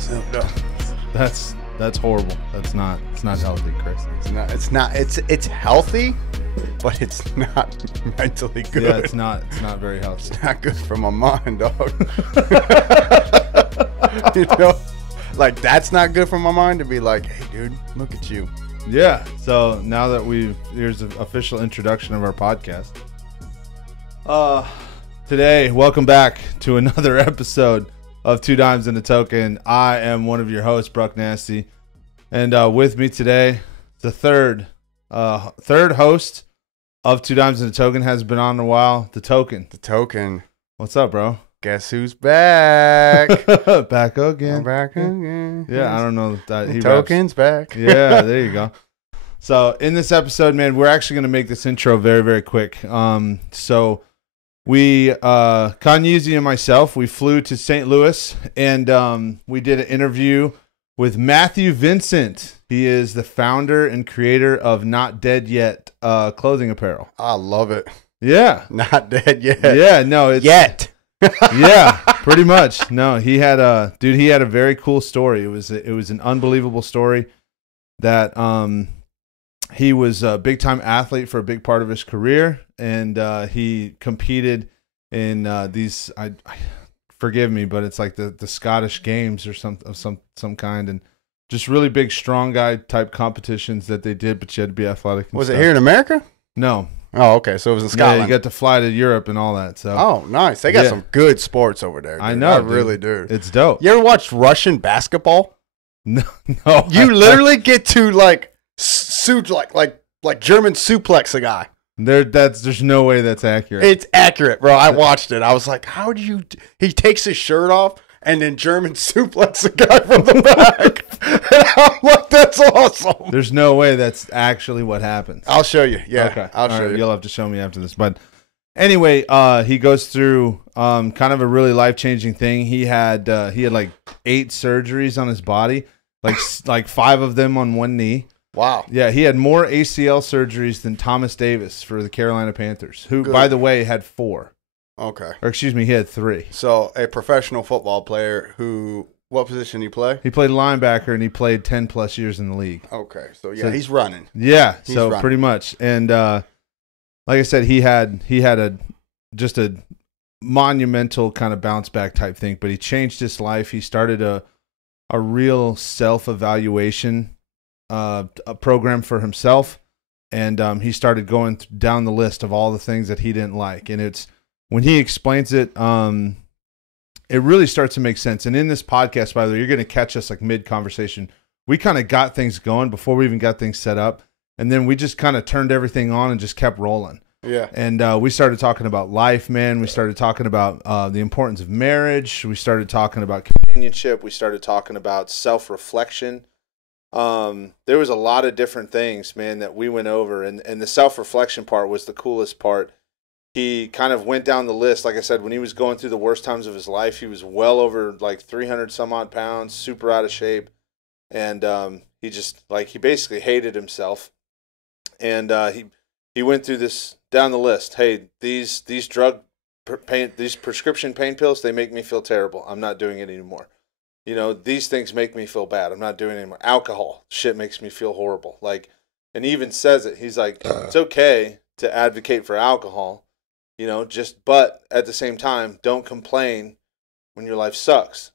myself though. That's horrible. It's not healthy, Chris. It's healthy, but it's not mentally good. Yeah, it's not very healthy. It's not good for my mind, dog. You know, like that's not good for my mind to be like, hey, dude, look at you. Yeah. So now that here's an official introduction of our podcast. Today, welcome back to another episode of Two Dimes and a Token. I am one of your hosts, Brucknasty, and with me today, the third host of Two Dimes and a Token has been on a while. The Token. What's up, bro? Guess who's back? Back again. I'm back again. Yeah, I don't know that he Token's back. Yeah, there you go. So in this episode, man, we're actually going to make this intro very, very quick. So we, Kanyeezy and myself, we flew to St. Louis and we did an interview with Matthew Vincent. He is the founder and creator of Not Dead Yet clothing apparel. I love it. Yeah. Not dead yet. Yeah, no, it's yet. Yeah, pretty much. No, he had a very cool story. It was an unbelievable story that he was a big time athlete for a big part of his career, and he competed in these. Forgive me, but it's like the Scottish Games or some kind, and just really big strong guy type competitions that they did. But you had to be athletic. And Was stuff. it here in America? No. Oh, okay. So it was in Scotland. Yeah, you got to fly to Europe and all that. So. Oh, nice. They got some good sports over there. Dude. I know. I really do. It's dope. You ever watched Russian basketball? No. You literally get to like German suplex a guy. There's no way that's accurate. It's accurate, bro. I watched it. I was like, how do you? He takes his shirt off and then German suplex a guy from the back. And I'm like, that's awesome. There's no way that's actually what happens. I'll show you. Yeah, okay. I'll show you. You'll have to show me after this. But anyway, he goes through kind of a really life-changing thing. He had like 8 surgeries on his body, like 5 of them on one knee. Wow. Yeah, he had more ACL surgeries than Thomas Davis for the Carolina Panthers, who, by the way, had 4. Okay. Or excuse me, he had 3. So a professional football player who, what position did he play? He played linebacker, and he played 10-plus years in the league. Okay, so yeah, he's running. Yeah, he's so running. Pretty much. And like I said, he had just a monumental kind of bounce back type thing, but he changed his life. He started a real self-evaluation a program for himself, and he started going down the list of all the things that he didn't like. And it's when he explains it, it really starts to make sense. And in this podcast, by the way, you're going to catch us like mid-conversation. We kind of got things going before we even got things set up, and then we just kind of turned everything on and just kept rolling. Yeah. And we started talking about life, man. We started talking about the importance of marriage. We started talking about companionship. We started talking about self-reflection. There was a lot of different things, man, that we went over, and the self-reflection part was the coolest part. He kind of went down the list. Like I said, when he was going through the worst times of his life, he was well over like 300 some odd pounds, super out of shape. And, he just he basically hated himself. And, he went through this down the list. Hey, these prescription pain pills, they make me feel terrible. I'm not doing it anymore. You know, these things make me feel bad. I'm not doing it anymore. Alcohol, shit makes me feel horrible. And he even says it. He's like, it's okay to advocate for alcohol, you know, but at the same time, don't complain when your life sucks.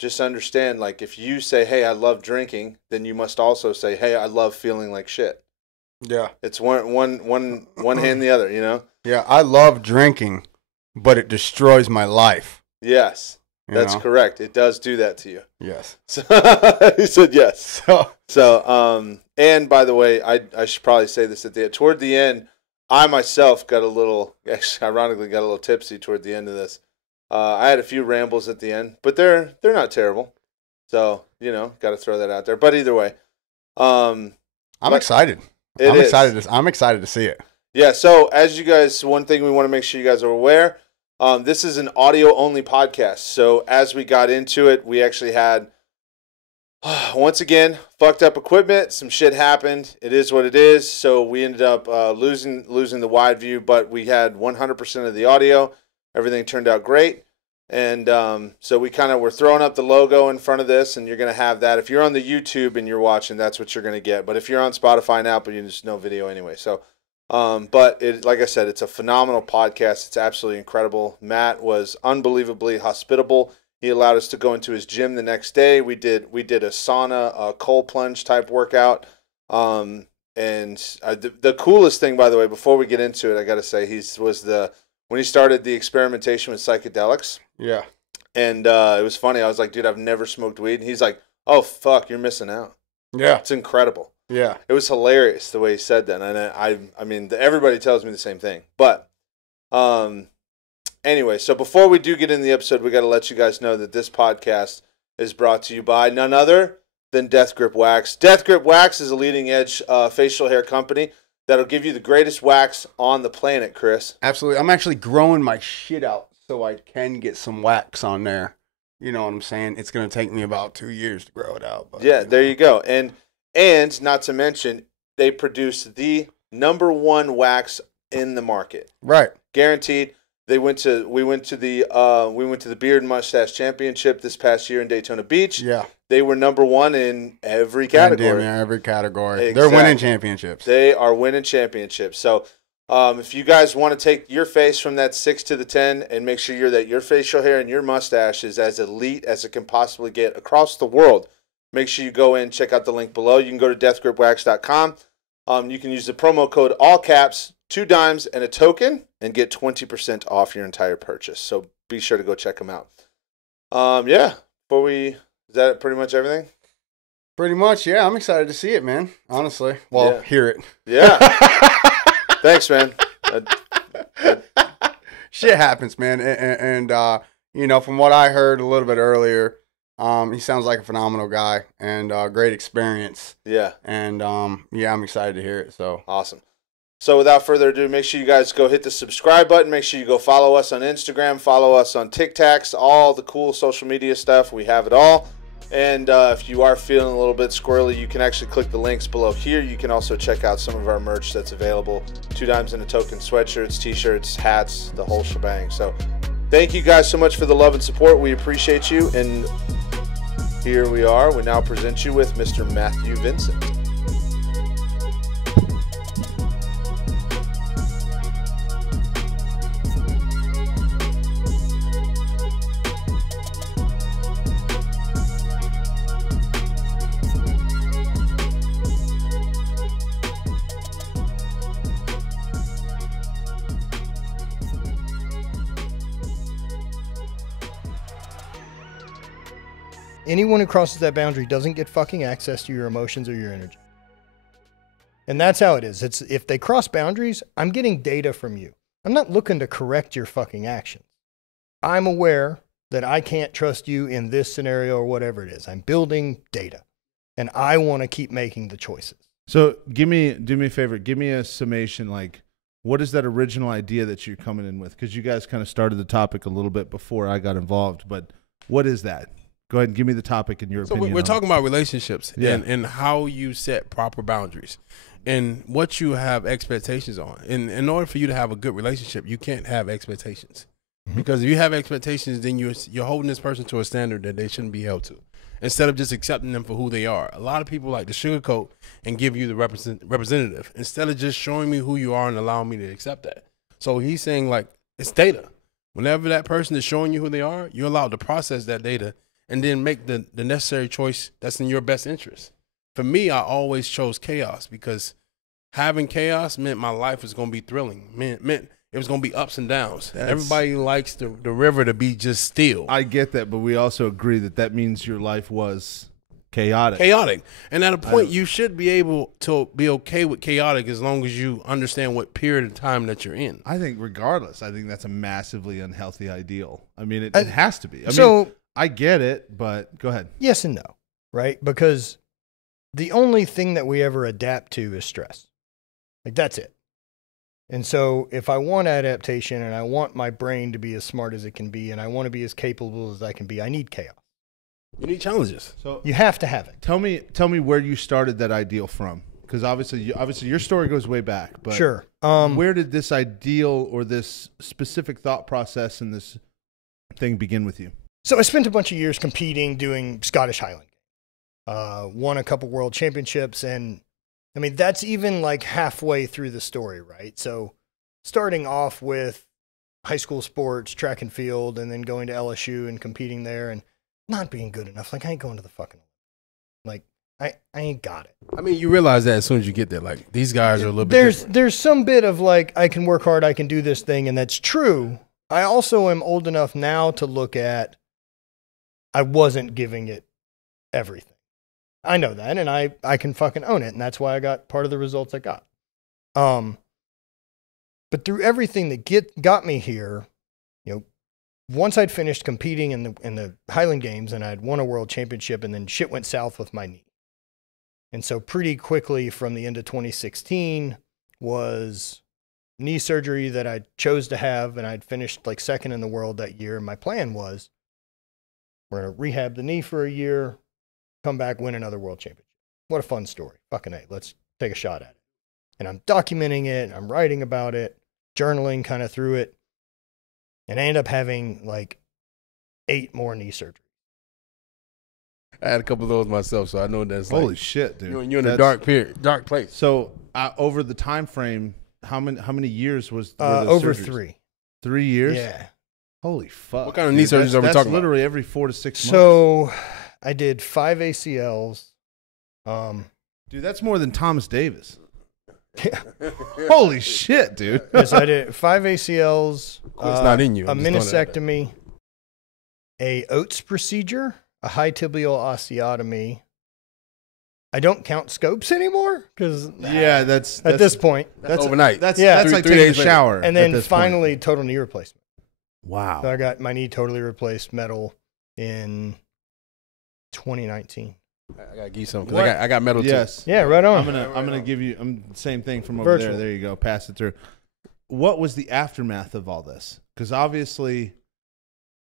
Just understand, if you say, hey, I love drinking, then you must also say, hey, I love feeling like shit. Yeah. It's one hand the other, you know? Yeah, I love drinking, but it destroys my life. Yes. That's correct. It does do that to you. Yes. So, he said yes. So, and by the way, I should probably say this toward the end, I myself ironically got a little tipsy toward the end of this. I had a few rambles at the end, but they're not terrible. So, got to throw that out there. But either way, I'm excited. I'm excited to see it. Yeah. So as you guys, one thing we want to make sure you guys are aware, this is an audio-only podcast. So as we got into it, we actually had, once again, fucked up equipment. Some shit happened. It is what it is. So we ended up losing the wide view, but we had 100% of the audio. Everything turned out great. And so we kind of were throwing up the logo in front of this, and you're going to have that. If you're on the YouTube and you're watching, that's what you're going to get. But if you're on Spotify and Apple, there's no video anyway. So, but like I said, it's a phenomenal podcast. It's absolutely incredible. Matt was unbelievably hospitable. He allowed us to go into his gym the next day. We did a sauna, a cold plunge type workout. And the coolest thing, by the way, before we get into it, I got to say, when he started the experimentation with psychedelics. Yeah. And it was funny. I was like, dude, I've never smoked weed. And he's like, oh, fuck, you're missing out. Yeah. It's incredible. Yeah. It was hilarious the way he said that. And I mean, everybody tells me the same thing. But anyway, so before we do get in the episode, we got to let you guys know that this podcast is brought to you by none other than Death Grip Wax. Death Grip Wax is a leading edge facial hair company that'll give you the greatest wax on the planet, Chris. Absolutely. I'm actually growing my shit out so I can get some wax on there. You know what I'm saying? It's going to take me about 2 years to grow it out. But, yeah, there you go. And not to mention, they produce the #1 wax in the market. Right. Guaranteed. We went to the Beard and Mustache Championship this past year in Daytona Beach. Yeah. They were #1 in every category. Damn, every category. Exactly. They're winning championships. They are winning championships. So if you guys want to take your face from that 6 to the 10 and make sure that your facial hair and your mustache is as elite as it can possibly get across the world, make sure you go in, check out the link below. You can go to deathgripwax.com. You can use the promo code all caps, 2 dimes, and a token, and get 20% off your entire purchase. So be sure to go check them out. Is that pretty much everything? Pretty much, yeah. I'm excited to see it, man. Honestly. Well, hear it. Yeah. Thanks, man. Shit happens, man. And you know, from what I heard a little bit earlier, he sounds like a phenomenal guy and great experience. Yeah. And yeah, I'm excited to hear it. So awesome. So without further ado, make sure you guys go hit the subscribe button. Make sure you go follow us on Instagram, follow us on TikToks, all the cool social media stuff. We have it all. And if you are feeling a little bit squirrely, you can actually click the links below here. You can also check out some of our merch that's available. 2 dimes and a token, sweatshirts, t-shirts, hats, the whole shebang. So thank you guys so much for the love and support. We appreciate you. And here we are. We now present you with Mr. Matthew Vincent. Anyone who crosses that boundary doesn't get fucking access to your emotions or your energy. And that's how it is. It's if they cross boundaries, I'm getting data from you. I'm not looking to correct your fucking actions. I'm aware that I can't trust you in this scenario or whatever it is. I'm building data. And I want to keep making the choices. So do me a favor. Give me a summation. Like, what is that original idea that you're coming in with? Because you guys kind of started the topic a little bit before I got involved. But what is that? Go ahead and give me the topic in your opinion. So we're talking about relationships Yeah. and how you set proper boundaries and what you have expectations on. And in order for you to have a good relationship, you can't have expectations. Mm-hmm. Because if you have expectations, then you're holding this person to a standard that they shouldn't be held to, instead of just accepting them for who they are. A lot of people like to sugarcoat and give you the representative instead of just showing me who you are and allowing me to accept that. So he's saying, like, it's data. Whenever that person is showing you who they are, you're allowed to process that data and then make the necessary choice that's in your best interest. For me, I always chose chaos because having chaos meant my life was going to be thrilling. Meant it was going to be ups and downs. Everybody likes the river to be just still. I get that, but we also agree that means your life was chaotic. And at a point, you should be able to be okay with chaotic as long as you understand what period of time that you're in. I think regardless, I think that's a massively unhealthy ideal. I mean, it has to be. I mean, I get it, but go ahead. Yes and no, right? Because the only thing that we ever adapt to is stress. Like, that's it. And so if I want adaptation and I want my brain to be as smart as it can be and I want to be as capable as I can be, I need chaos. You need challenges. So you have to have it. Tell me where you started that ideal from, because obviously your story goes way back. But sure. Where did this ideal or this specific thought process and this thing begin with you? So I spent a bunch of years competing, doing Scottish Highland. Won a couple world championships, and I mean, that's even like halfway through the story, right? So starting off with high school sports, track and field, and then going to LSU and competing there and not being good enough. Like, I ain't going to the fucking, like, I ain't got it. I mean, you realize that as soon as you get there, like, these guys are a little bit different. There's some bit of like, I can work hard, I can do this thing, and that's true. I also am old enough now to look at, I wasn't giving it everything. I know that, and I can fucking own it, and that's why I got part of the results I got. But through everything that got me here, you know, once I'd finished competing in the Highland Games and I'd won a world championship, and then shit went south with my knee. And so pretty quickly from the end of 2016 was knee surgery that I chose to have, and I'd finished like second in the world that year. And my plan was, we're going to rehab the knee for a year, come back, win another world championship. What a fun story. Fucking A, let's take a shot at it. And I'm documenting it, I'm writing about it, journaling kind of through it. And I end up having like 8 more knee surgeries. I had a couple of those myself, so I know that's like, Holy shit, dude! You're in a dark place. So over the time frame, how many years was over surgeries? 3. 3 years? Yeah. Holy fuck! What kind of knee surgeries are we talking about? Literally every 4 to 6 months. So I did 5 ACLs. Dude, that's more than Thomas Davis. Yeah. Holy shit, dude! Yes, I did 5 ACLs. It's not in you. A meniscectomy, a Oates procedure, a high tibial osteotomy. I don't count scopes anymore because that's at this point that's overnight. That's Yeah. like Three taking a days later. shower. and at then this finally total knee replacement. point. Wow. So I got my knee totally replaced, metal, in 2019. I gotta give you something because I got metal too. Yes. Yeah, right on. I'm gonna give you same thing from over Virtual. there. There you go. Pass it through. What was the aftermath of all this? Because obviously,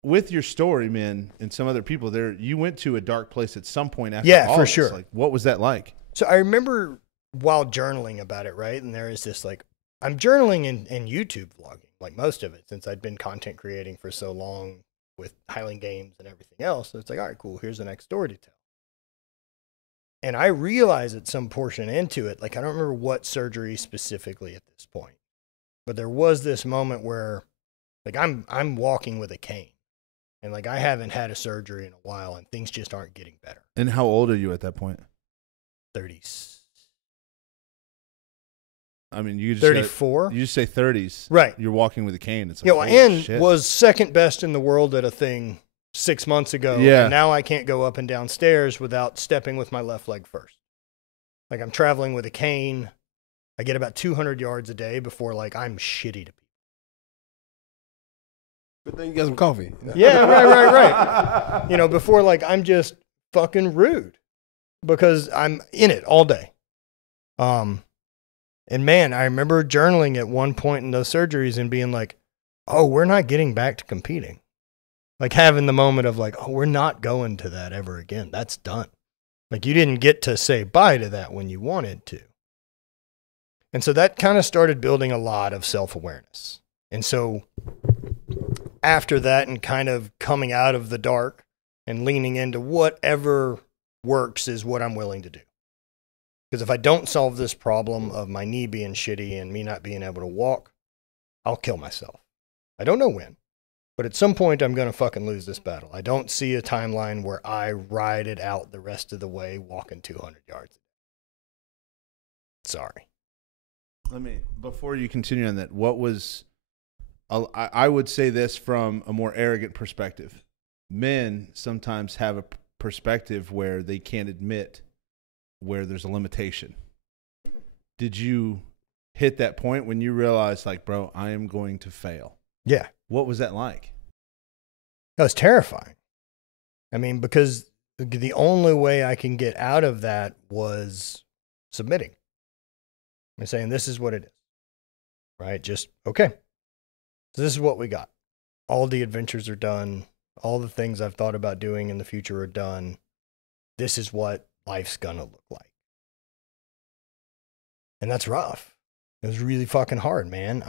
with your story, man, and some other people there, you went to a dark place at some point after Yeah, all for this. sure. Like, what was that like? So I remember while journaling about it, right? And there is this like, I'm journaling in YouTube vlogging, like most of it, since I'd been content creating for so long with Highland Games and everything else. So it's like, all right, cool. Here's the next story to tell. And I realized at some portion into it, like I don't remember what surgery specifically at this point, but there was this moment where like I'm walking with a cane and like I haven't had a surgery in a while and things just aren't getting better. And how old are you at that point? 30s. I mean, you just 34. You just say 30s, Right. You're walking with a cane. It's like, Yeah, well, holy and shit. was second best in the world at a thing 6 months ago. Yeah. And now I can't go up and down stairs without stepping with my left leg first. Like I'm traveling with a cane. I get about 200 yards a day before like I'm shitty to people. But then you got some coffee. Yeah, right. You know, before like I'm just fucking rude because I'm in it all day. And man, I remember journaling at one point in those surgeries and being like, oh, we're not getting back to competing. Like having the moment of like, oh, we're not going to that ever again. That's done. Like you didn't get to say bye to that when you wanted to. And so that kind of started building a lot of self-awareness. And so after that and kind of coming out of the dark and leaning into whatever works is what I'm willing to do. Because if I don't solve this problem of my knee being shitty and me not being able to walk, I'll kill myself. I don't know when, but at some point I'm going to fucking lose this battle. I don't see a timeline where I ride it out the rest of the way walking 200 yards. Sorry. Let me, before you continue on that, what was, I would say this from a more arrogant perspective. Men sometimes have a perspective where they can't admit where there's a limitation. Did you hit that point when you realized, like, bro, I am going to fail? Yeah. What was that like? That was terrifying. I mean, because the only way I can get out of that was submitting. And saying, this is what it is. Right? Just, okay. So this is what we got. All the adventures are done. All the things I've thought about doing in the future are done. This is what life's gonna look like. And that's rough. It was really fucking hard, man.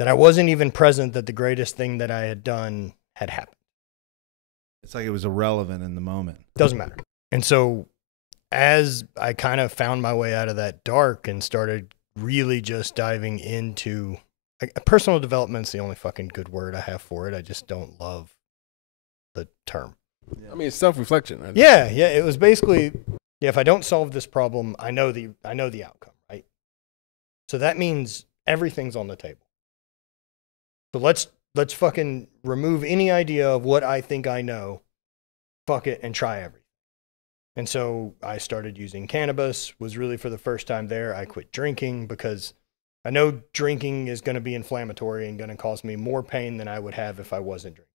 that I wasn't even present that the greatest thing that I had done had happened. It's like it was irrelevant in the moment. Doesn't matter. And so as I kind of found my way out of that dark and started really just diving into personal development's the only fucking good word I have for it. I just don't love the term. I mean, it's self-reflection. Yeah. It was basically, if I don't solve this problem, I know the outcome, right? So that means everything's on the table. So let's fucking remove any idea of what I think I know. Fuck it and try everything. And so I started using cannabis, was really for the first time there. I quit drinking because I know drinking is going to be inflammatory and going to cause me more pain than I would have if I wasn't drinking.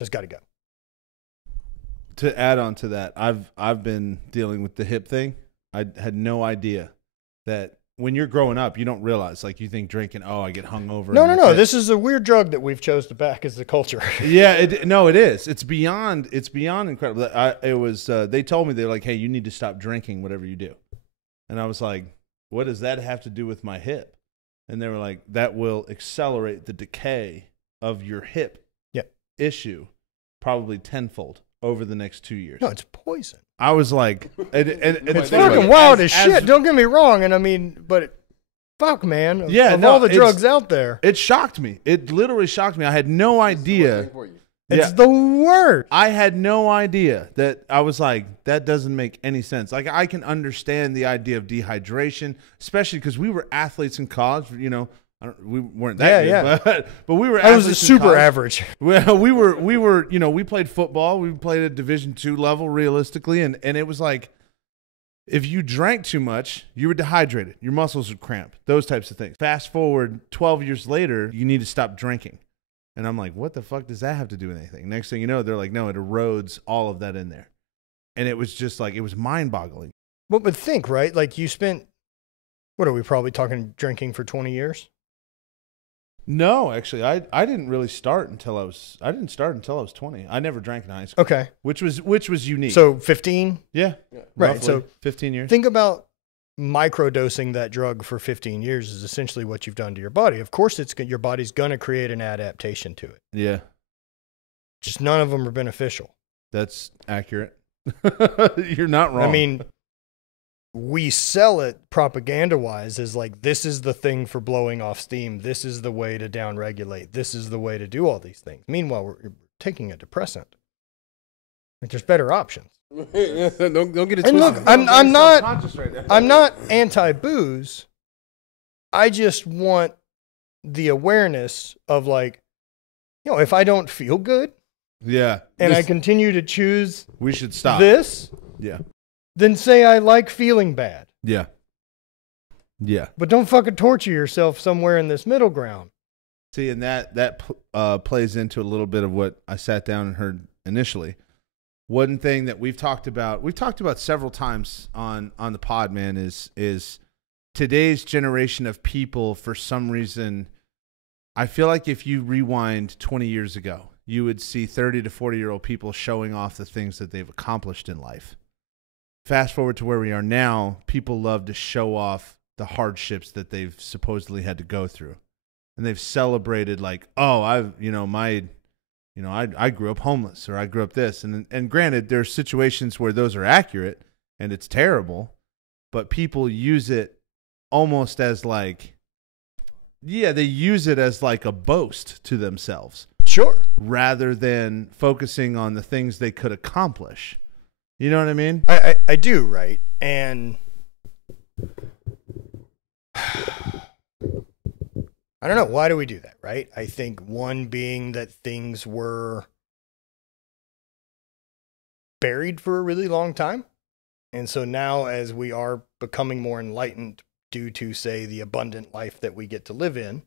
Just got to go. To add on to that, I've been dealing with the hip thing. I had no idea that when you're growing up, you don't realize, like, you think drinking, oh, I get hungover. No. This is a weird drug that we've chose to back as the culture. Yeah, it is. It's beyond incredible. They told me, they're like, hey, you need to stop drinking whatever you do. And I was like, what does that have to do with my hip? And they were like, that will accelerate the decay of your hip issue probably tenfold over the next 2 years. No, it's poison. I was like, and it's fucking wild as shit. Don't get me wrong. And I mean, but fuck, man. Of all the drugs out there. It shocked me. It literally shocked me. I had no idea. It's the worst. I had no idea that. I was like, that doesn't make any sense. Like, I can understand the idea of dehydration, especially because we were athletes in college, you know. We weren't that good, but we were. I was a super average. Well, we were. You know, we played football. We played at Division II level, realistically, and it was like, if you drank too much, you were dehydrated. Your muscles would cramp. Those types of things. Fast forward 12 years later, you need to stop drinking, and I'm like, what the fuck does that have to do with anything? Next thing you know, they're like, no, it erodes all of that in there, and it was just like, it was mind-boggling. But think, right? Like, you spent, what are we probably talking, drinking for 20 years? No, actually, I didn't really start until I was 20. I never drank in high school. Okay. Which was unique. So 15? Yeah. Right. Roughly So 15 years. Think about microdosing that drug for 15 years is essentially what you've done to your body. Of course, your body's going to create an adaptation to it. Yeah. Just none of them are beneficial. That's accurate. You're not wrong. I mean, we sell it propaganda-wise as like, this is the thing for blowing off steam. This is the way to downregulate. This is the way to do all these things. Meanwhile, we're taking a depressant. Like, there's better options. don't get it twisted. And look, I'm not anti-booze. I just want the awareness of, like, you know, if I don't feel good, yeah, and I continue to choose, we should stop this. Yeah. Then say I like feeling bad. Yeah. Yeah. But don't fucking torture yourself somewhere in this middle ground. See, and that plays into a little bit of what I sat down and heard initially. One thing that we've talked about several times on the pod, man, is today's generation of people, for some reason, I feel like if you rewind 20 years ago, you would see 30 to 40-year-old people showing off the things that they've accomplished in life. Fast forward to where we are now, people love to show off the hardships that they've supposedly had to go through. And they've celebrated, like, oh, I grew up homeless, or I grew up this. And granted, there's situations where those are accurate and it's terrible, but people use it almost as like, they use it as like a boast to themselves. Sure. Rather than focusing on the things they could accomplish. You know what I mean? I do, right? And I don't know. Why do we do that, right? I think one being that things were buried for a really long time. And so now, as we are becoming more enlightened due to, say, the abundant life that we get to live in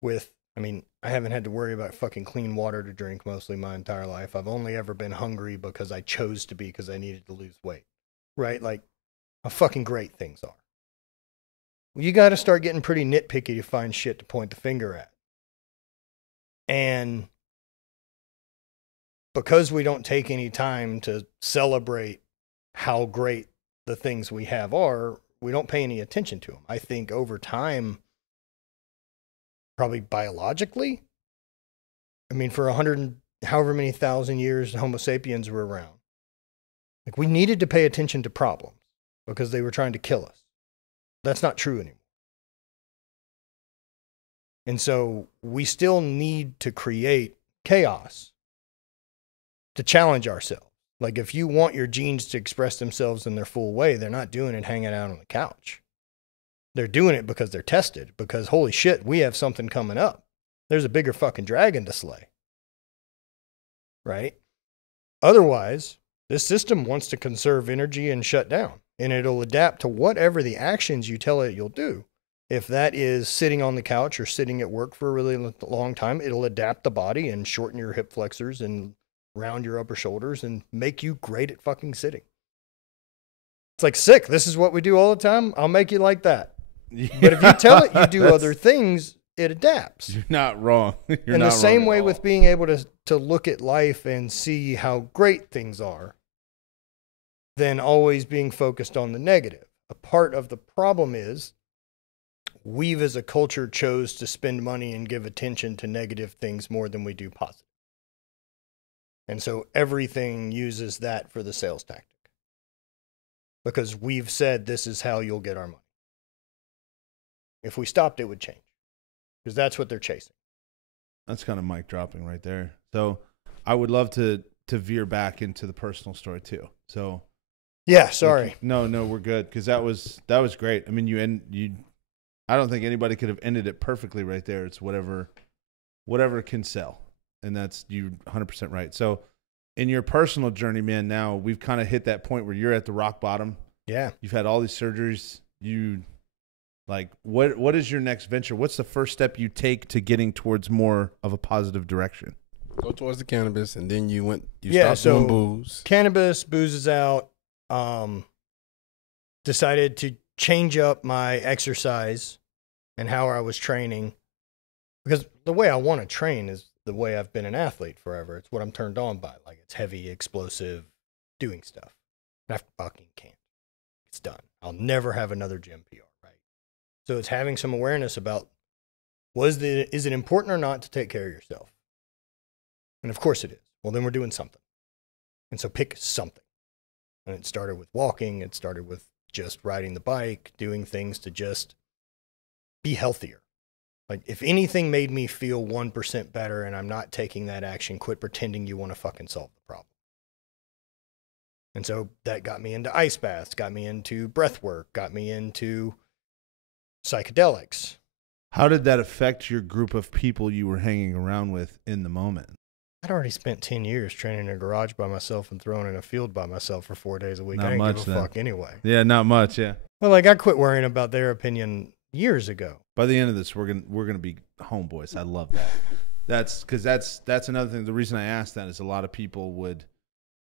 with, I mean, I haven't had to worry about fucking clean water to drink mostly my entire life. I've only ever been hungry because I chose to be, because I needed to lose weight, right? Like, how fucking great things are. Well, you got to start getting pretty nitpicky to find shit to point the finger at. And because we don't take any time to celebrate how great the things we have are, we don't pay any attention to them. I think over time, probably biologically. I mean, for 100 and however many thousand years Homo sapiens were around. Like, we needed to pay attention to problems because they were trying to kill us. That's not true anymore. And so we still need to create chaos to challenge ourselves. Like, if you want your genes to express themselves in their full way, they're not doing it hanging out on the couch. They're doing it because they're tested, because holy shit, we have something coming up. There's a bigger fucking dragon to slay. Right? Otherwise, this system wants to conserve energy and shut down, and it'll adapt to whatever the actions you tell it you'll do. If that is sitting on the couch or sitting at work for a really long time, it'll adapt the body and shorten your hip flexors and round your upper shoulders and make you great at fucking sitting. It's like, sick. This is what we do all the time. I'll make you like that. Yeah, but if you tell it you do other things, it adapts. You're not wrong. In the same way with being able to look at life and see how great things are, than always being focused on the negative. A part of the problem is we've as a culture chose to spend money and give attention to negative things more than we do positive. And so everything uses that for the sales tactic. Because we've said this is how you'll get our money. If we stopped, it would change. Because that's what they're chasing. That's kind of mic dropping right there. So I would love to veer back into the personal story too. So yeah, sorry. No, we're good, because that was great. I mean, I don't think anybody could have ended it perfectly right there. It's whatever can sell, and that's you 100% right. So in your personal journey, man, now we've kind of hit that point where you're at the rock bottom. Yeah, you've had all these surgeries. What is your next venture? What's the first step you take to getting towards more of a positive direction? Go towards the cannabis, and then you stopped so doing booze. Cannabis, booze is out. Decided to change up my exercise and how I was training, because the way I want to train is the way I've been an athlete forever. It's what I'm turned on by. Like, it's heavy, explosive, doing stuff. And I fucking can't. It's done. I'll never have another gym PR, right? So it's having some awareness about, is it important or not to take care of yourself? And of course it is. Well, then we're doing something. And so pick something. And it started with walking. It started with just riding the bike, doing things to just be healthier. Like, if anything made me feel 1% better and I'm not taking that action, quit pretending you want to fucking solve the problem. And so that got me into ice baths, got me into breath work, got me into psychedelics. How did that affect your group of people you were hanging around with in the moment? I'd already spent 10 years training in a garage by myself and throwing in a field by myself for 4 days a week. Not I didn't much give a then. fuck anyway. Yeah, not much, yeah. Well, like, I quit worrying about their opinion years ago. By the end of this, we're gonna be homeboys. I love that. That's another thing. The reason I asked that is a lot of people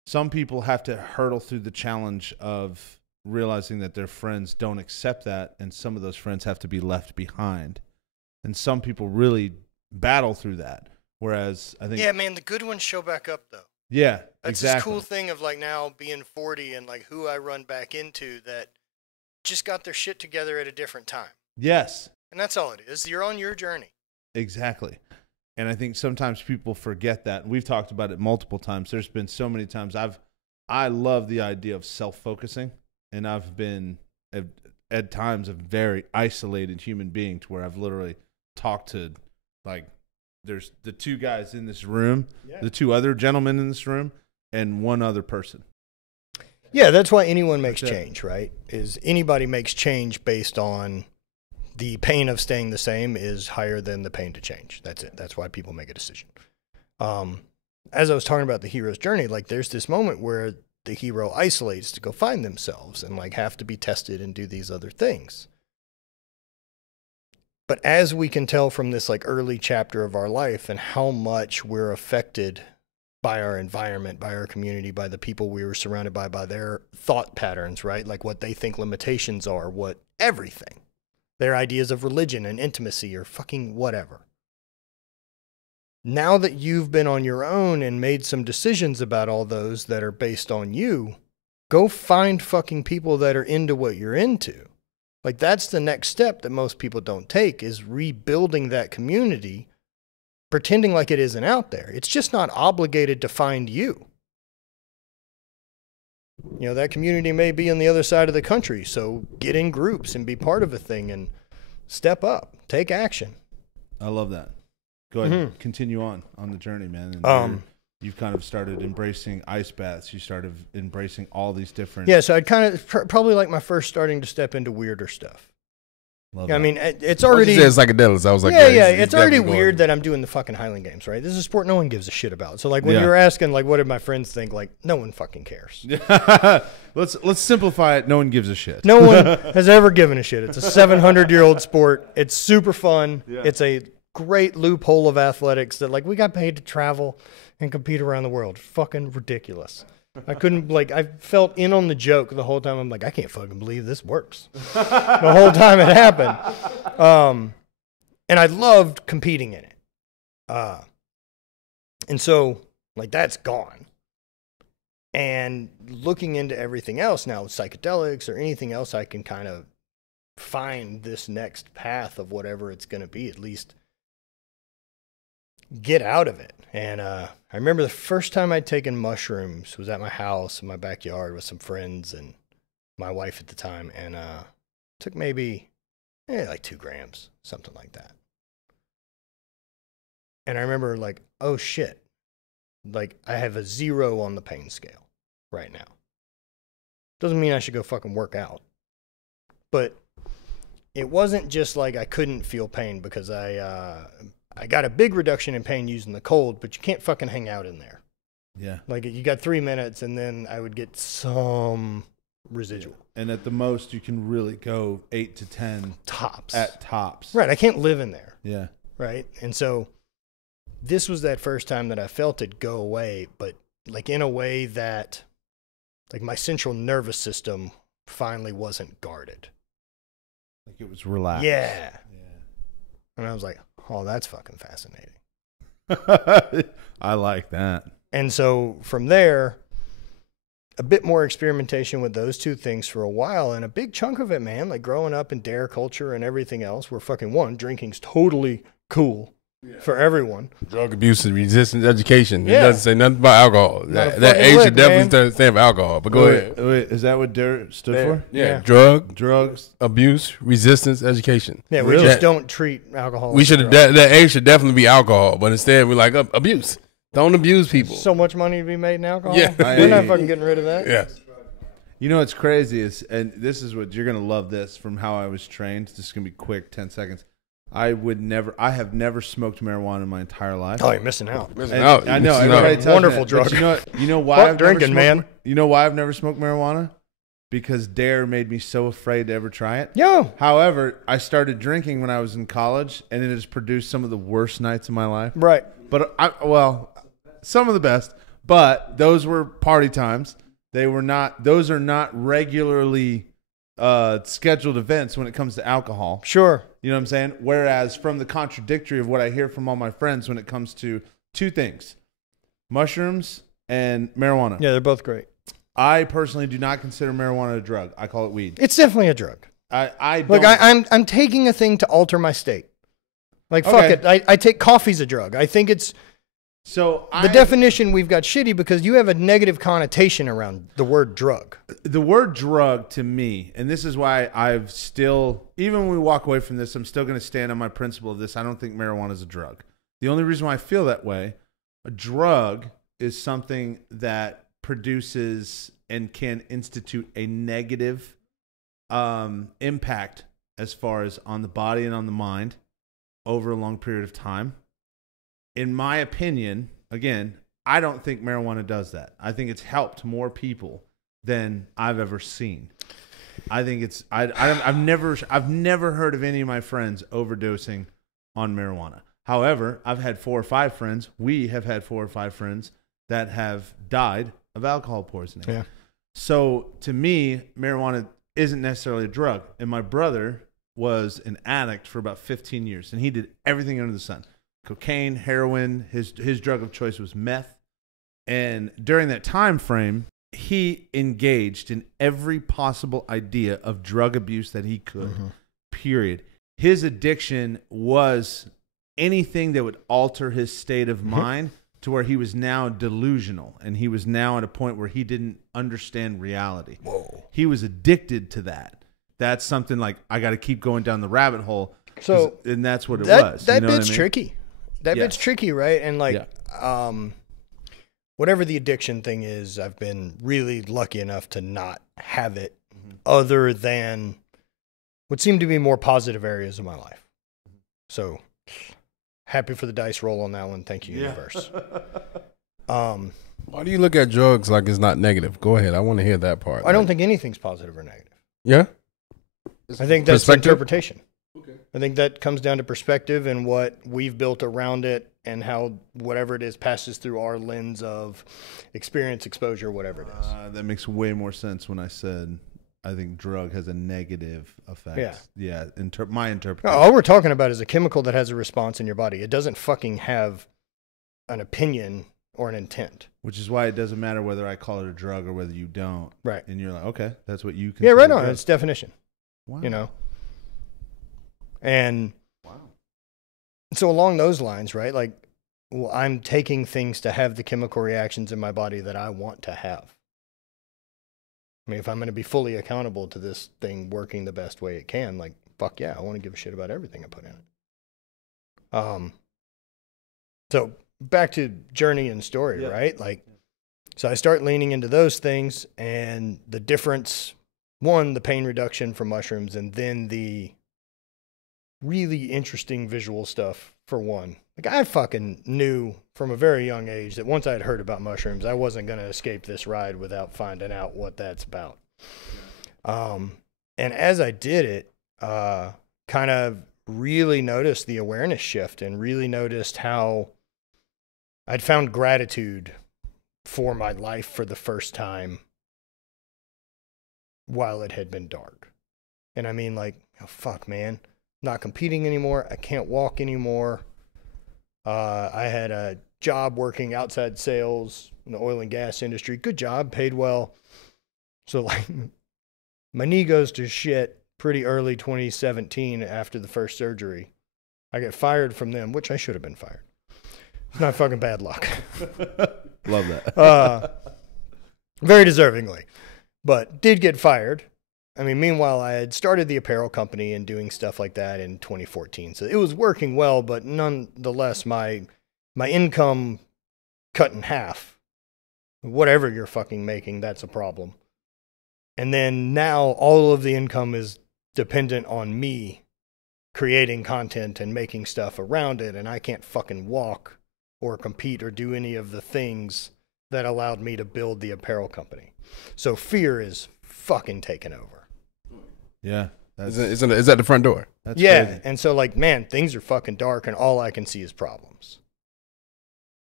some people have to hurdle through the challenge of realizing that their friends don't accept that, and some of those friends have to be left behind. And some people really battle through that. Whereas I think, yeah, man, the good ones show back up though. yeah, That's exactly. this cool thing of, like, now being 40 and like who I run back into that just got their shit together at a different time. Yes, And that's all it is. You're on your journey. exactly. And I think sometimes people forget that. We've talked about it multiple times. There's been so many times I love the idea of self-focusing, and I've been at times a very isolated human being to where I've literally talked to, like, there's the two guys in this room, the two other gentlemen in this room, and one other person. Yeah, that's why anyone makes change, right? Is anybody makes change based on the pain of staying the same is higher than the pain to change. That's it. That's why people make a decision. As I was talking about the hero's journey, like, there's this moment where the hero isolates to go find themselves and, like, have to be tested and do these other things. But as we can tell from this, like, early chapter of our life and how much we're affected by our environment, by our community, by the people we were surrounded by their thought patterns, right? Like, what they think limitations are, what everything. Their ideas of religion and intimacy or fucking whatever. Now that you've been on your own and made some decisions about all those that are based on you, go find fucking people that are into what you're into. Like, that's the next step that most people don't take, is rebuilding that community, pretending like it isn't out there. It's just not obligated to find you. You know, that community may be on the other side of the country, so get in groups and be part of a thing and step up, take action. I love that. Go ahead and continue on the journey, man. And you've kind of started embracing ice baths. You started embracing all these different. Yeah, so I'd kind of probably like my first starting to step into weirder stuff. Love Yeah, I that. mean, it's already. You said psychedelics. I was like, yeah. he's It's already definitely weird going. that I'm doing the fucking Highland Games, right? This is a sport no one gives a shit about. So, like, when Yeah. you're asking, like, what did my friends think? Like, no one fucking cares. Let's simplify it. No one gives a shit. No one has ever given a shit. It's a 700-year-old sport. It's super fun. Yeah. It's a great loophole of athletics that, like, we got paid to travel and compete around the world. Fucking ridiculous. I couldn't, like, I felt in on the joke the whole time. I'm like, I can't fucking believe this works. The whole time it happened. And I loved competing in it. And so, like, that's gone. And looking into everything else now, psychedelics or anything else, I can kind of find this next path of whatever it's going to be, at least get out of it. And I remember the first time I'd taken mushrooms was at my house in my backyard with some friends and my wife at the time. And took maybe like 2 grams, something like that. And I remember like, oh shit, like I have a 0 on the pain scale right now. Doesn't mean I should go fucking work out. But it wasn't just like I couldn't feel pain, because I got a big reduction in pain using the cold, but you can't fucking hang out in there. Yeah. Like, you got 3 minutes and then I would get some residual. And at the most, you can really go 8 to 10 Tops. at tops. Right. I can't live in there. Yeah. Right. And so this was that first time that I felt it go away, but like in a way that like my central nervous system finally wasn't guarded. Like it was relaxed. Yeah. And I was like, oh, that's fucking fascinating. I like that. And so from there, a bit more experimentation with those two things for a while. And a big chunk of it, man, like growing up in dare culture and everything else, where fucking drinking's totally cool for everyone. Drug abuse and resistance education. It Yeah. doesn't say nothing about alcohol. Not a That fucking age lick, should definitely man. stand for alcohol. But go ahead. Wait, is that what DARE stood for? Yeah. Drug Drugs. abuse, resistance, education. Yeah, we Really? just don't treat alcohol. We as should a have drug. that age should definitely be alcohol, but instead we're like abuse. Don't abuse people. So much money to be made in alcohol. Yeah. We're not fucking getting rid of that. Yeah. You know what's crazy is, and this is what you're gonna love this from how I was trained. This is gonna be quick, 10 seconds. I have never smoked marijuana in my entire life. Oh, you're missing out. And out. I know. Missing Everybody out. tells Wonderful me that, drug. but you know why Fuck I've never drinking, smoked, man. You know why I've never smoked marijuana? Because DARE made me so afraid to ever try it. Yo. However, I started drinking when I was in college, and it has produced some of the worst nights of my life. Right. But some of the best. But those were party times. They were not. Those are not regularly scheduled events when it comes to alcohol. Sure. You know what I'm saying? Whereas from the contradictory of what I hear from all my friends when it comes to 2 things, mushrooms and marijuana. Yeah, they're both great. I personally do not consider marijuana a drug. I call it weed. It's definitely a drug. I don't, Look, I'm taking a thing to alter my state. Like, fuck Okay. it. I take coffee as a drug. I think it's the definition we've got shitty because you have a negative connotation around the word drug. The word drug to me, and this is why I've still, even when we walk away from this, I'm still going to stand on my principle of this. I don't think marijuana is a drug. The only reason why I feel that way, a drug is something that produces and can institute a negative impact as far as on the body and on the mind over a long period of time. In my opinion, again, I don't think marijuana does that. I think it's helped more people than I've ever seen. I think it's I've never heard of any of my friends overdosing on marijuana. However, I've had 4 or 5 friends. We have had 4 or 5 friends that have died of alcohol poisoning. Yeah. So to me, marijuana isn't necessarily a drug. And my brother was an addict for about 15 years, and he did everything under the sun. Cocaine, heroin, his drug of choice was meth. And during that time frame, he engaged in every possible idea of drug abuse that he could. Period. His addiction was anything that would alter his state of mind to where he was now delusional, and he was now at a point where he didn't understand reality. Whoa. He was addicted to that. That's something like, I got to keep going down the rabbit hole. So, and that's what it was. That you know bit's what I mean? tricky. That bit's tricky, right? And like, whatever the addiction thing is, I've been really lucky enough to not have it other than what seem to be more positive areas of my life. So happy for the dice roll on that one. Thank you, universe. Why do you look at drugs like it's not negative? Go ahead. I want to hear that part. I don't think anything's positive or negative. Yeah? I think that's interpretation. Okay. I think that comes down to perspective and what we've built around it and how whatever it is passes through our lens of experience, exposure, whatever it is. That makes way more sense when I said I think drug has a negative effect. Yeah. My interpretation. No, all we're talking about is a chemical that has a response in your body. It doesn't fucking have an opinion or an intent. Which is why it doesn't matter whether I call it a drug or whether you don't. Right. And you're like, okay, that's what you consider. Yeah, right on. Drug. It's definition. Wow. You know? And so along those lines, right? Like, well, I'm taking things to have the chemical reactions in my body that I want to have. I mean, if I'm going to be fully accountable to this thing working the best way it can, like, fuck yeah, I want to give a shit about everything I put in it. So back to journey and story, right? Like, so I start leaning into those things, and the difference, one, the pain reduction from mushrooms, and then the really interesting visual stuff for one. Like, I fucking knew from a very young age that once I'd heard about mushrooms, I wasn't going to escape this ride without finding out what that's about. And as I did it, kind of really noticed the awareness shift and really noticed how I'd found gratitude for my life for the first time while it had been dark. And I mean, like, oh, fuck, man. Not competing anymore. I can't walk anymore. I had a job working outside sales in the oil and gas industry. Good job, paid well. So, like, my knee goes to shit pretty early 2017 after the first surgery. I get fired from them, which I should have been fired. It's not fucking bad luck. Love that. Very deservingly. But did get fired. I mean, meanwhile, I had started the apparel company and doing stuff like that in 2014. So it was working well, but nonetheless, my income cut in half. Whatever you're fucking making, that's a problem. And then now all of the income is dependent on me creating content and making stuff around it, and I can't fucking walk or compete or do any of the things that allowed me to build the apparel company. So fear is fucking taken over. Yeah. Is that the front door? That's yeah. crazy. And so, like, man, things are fucking dark and all I can see is problems.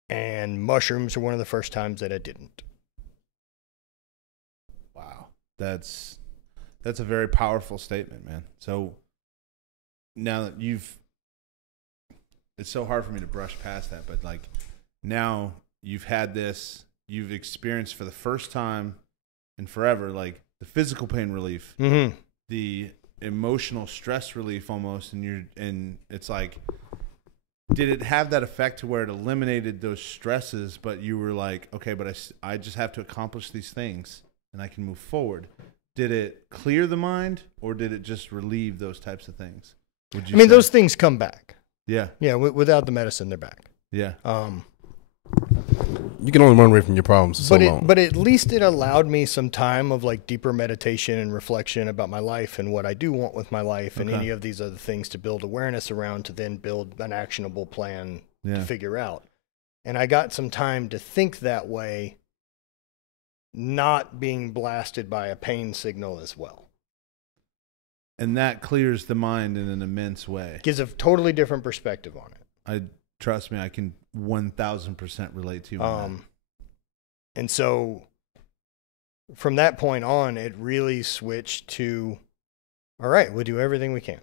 And mushrooms are one of the first times that I didn't. Wow. That's a very powerful statement, man. So now that it's so hard for me to brush past that, but like now you've had this, you've experienced for the first time in forever, like the physical pain relief, the emotional stress relief almost, and it's like, did it have that effect to where it eliminated those stresses, but you were like, okay, but I just have to accomplish these things and I can move forward? Did it clear the mind, or did it just relieve those types of things? I mean, those things come back. Yeah. Yeah, without the medicine, they're back. Yeah. You can only run away from your problems so long. But at least it allowed me some time of like deeper meditation and reflection about my life and what I do want with my life and any of these other things to build awareness around, to then build an actionable plan to figure out. And I got some time to think that way, not being blasted by a pain signal as well. And that clears the mind in an immense way. Gives a totally different perspective on it. Trust me, I can 1000% relate to you on that. And so from that point on, it really switched to, all right, we'll do everything we can.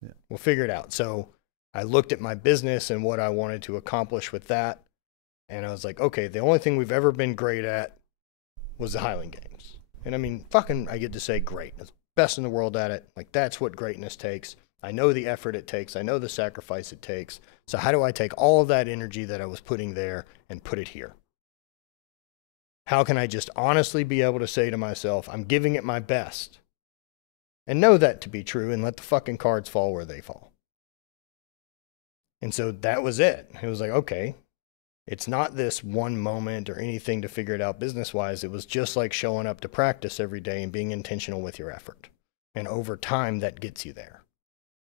Yeah. We'll figure it out. So I looked at my business and what I wanted to accomplish with that. And I was like, okay, the only thing we've ever been great at was the Highland Games. And I mean, fucking, I get to say great. It's best in the world at it. Like, that's what greatness takes. I know the effort it takes. I know the sacrifice it takes. So how do I take all of that energy that I was putting there and put it here? How can I just honestly be able to say to myself, I'm giving it my best, and know that to be true, and let the fucking cards fall where they fall? And so that was it. It was like, okay, it's not this one moment or anything to figure it out business-wise. It was just like showing up to practice every day and being intentional with your effort. And over time, that gets you there.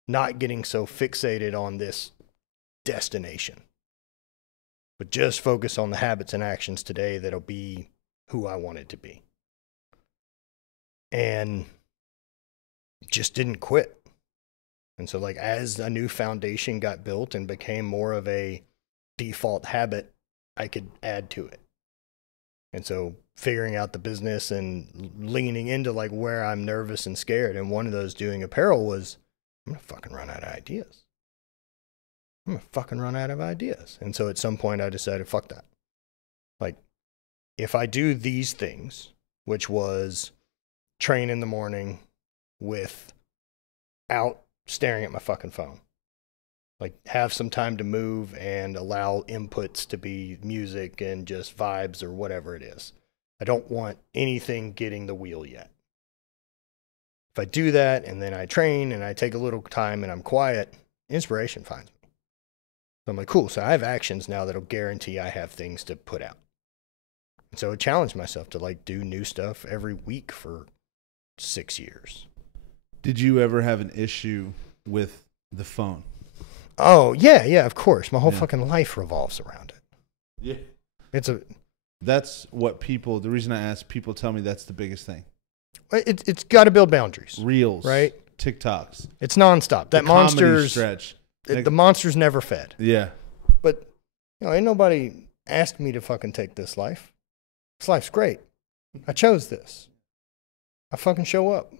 Not getting so fixated on this destination, but just focus on the habits and actions today that'll be who I want it to be. And just didn't quit. And so, like, as a new foundation got built and became more of a default habit, I could add to it. And so figuring out the business and leaning into like where I'm nervous and scared. And one of those doing apparel was, I'm going to fucking run out of ideas. I'm going to fucking run out of ideas. And so at some point I decided, fuck that. Like, if I do these things, which was train in the morning without staring at my fucking phone, like have some time to move and allow inputs to be music and just vibes or whatever it is. I don't want anything getting the wheel yet. If I do that and then I train and I take a little time and I'm quiet, inspiration finds me. So I'm like, cool. So I have actions now that'll guarantee I have things to put out. And so I challenged myself to like do new stuff every week for 6 years. Did you ever have an issue with the phone? Oh, yeah, of course. My whole fucking life revolves around it. Yeah. That's what people, the reason I ask, people tell me that's the biggest thing. It's got to build boundaries. Reels. Right? TikToks. It's nonstop. That monster's stretch. The monster's never fed. Yeah. But, you know, ain't nobody asked me to fucking take this life. This life's great. I chose this. I fucking show up.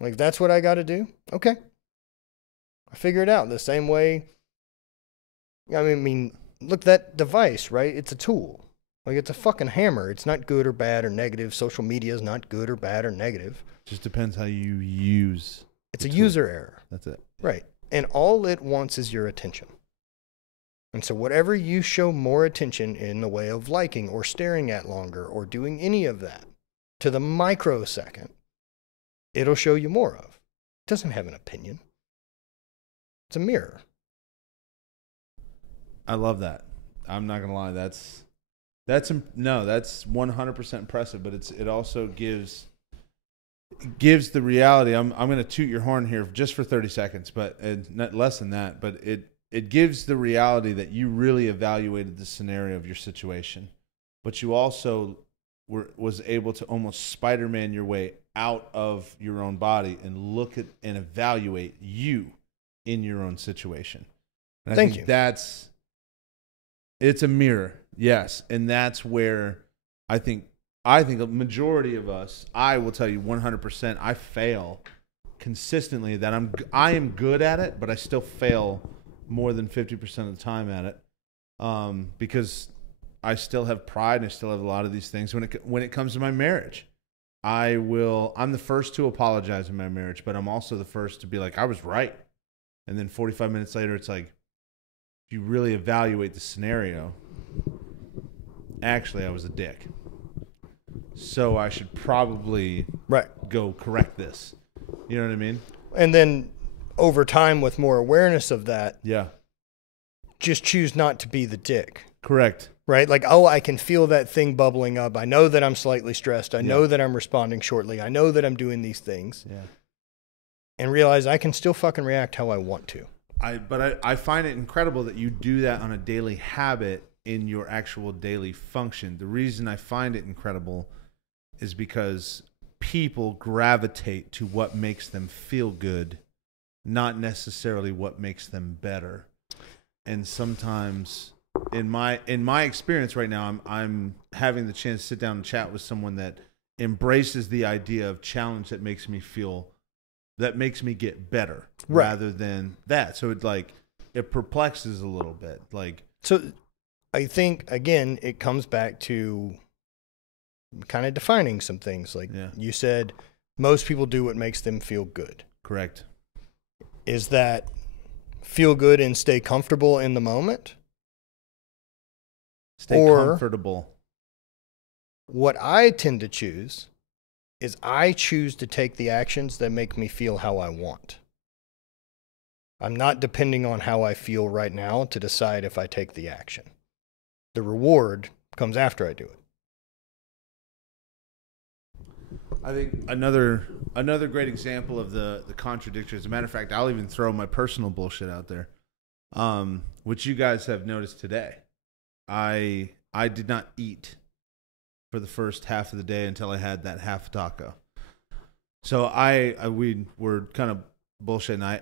Like, that's what I got to do? Okay. I figure it out the same way. I mean, look, that device, right? It's a tool. Like, it's a fucking hammer. It's not good or bad or negative. Social media is not good or bad or negative. Just depends how you use. It's a user error. That's it. Right. And all it wants is your attention. And so whatever you show more attention in the way of liking or staring at longer or doing any of that to the microsecond, it'll show you more of. It doesn't have an opinion. It's a mirror. I love that. I'm not gonna lie. That's 100% impressive. But it also gives the reality. I'm gonna toot your horn here just for 30 seconds, but not less than that. But it gives the reality that you really evaluated the scenario of your situation, but you also was able to almost Spider-Man your way out of your own body and look at and evaluate you in your own situation. And Thank you. It's a mirror. Yes. And that's where I think a majority of us, I will tell you 100%, I fail consistently that I am good at it, but I still fail more than 50% of the time at it. Because I still have pride and I still have a lot of these things when it comes to my marriage. I'm the first to apologize in my marriage, but I'm also the first to be like, I was right. And then 45 minutes later, it's like, if you really evaluate the scenario, actually, I was a dick. So I should probably go correct this. You know what I mean? And then over time, with more awareness of that, just choose not to be the dick. Correct. Right? Like, oh, I can feel that thing bubbling up. I know that I'm slightly stressed. I know that I'm responding shortly. I know that I'm doing these things. Yeah. And realize I can still fucking react how I want to. But I find it incredible that you do that on a daily habit in your actual daily function. The reason I find it incredible is because people gravitate to what makes them feel good, not necessarily what makes them better. And sometimes in my experience right now, I'm having the chance to sit down and chat with someone that embraces the idea of challenge that makes me get better rather than that. So it perplexes a little bit. So I think, again, it comes back to kind of defining some things. Like Yeah. you said, most people do what makes them feel good. Correct. Is that feel good and stay comfortable in the moment? Stay Or- comfortable. What I tend to choose is I choose to take the actions that make me feel how I want. I'm not depending on how I feel right now to decide if I take the action. The reward comes after I do it. I think another great example of the contradiction. As a matter of fact, I'll even throw my personal bullshit out there, which you guys have noticed today. I did not eat for the first half of the day until I had that half taco. So we were kind of bullshitting. I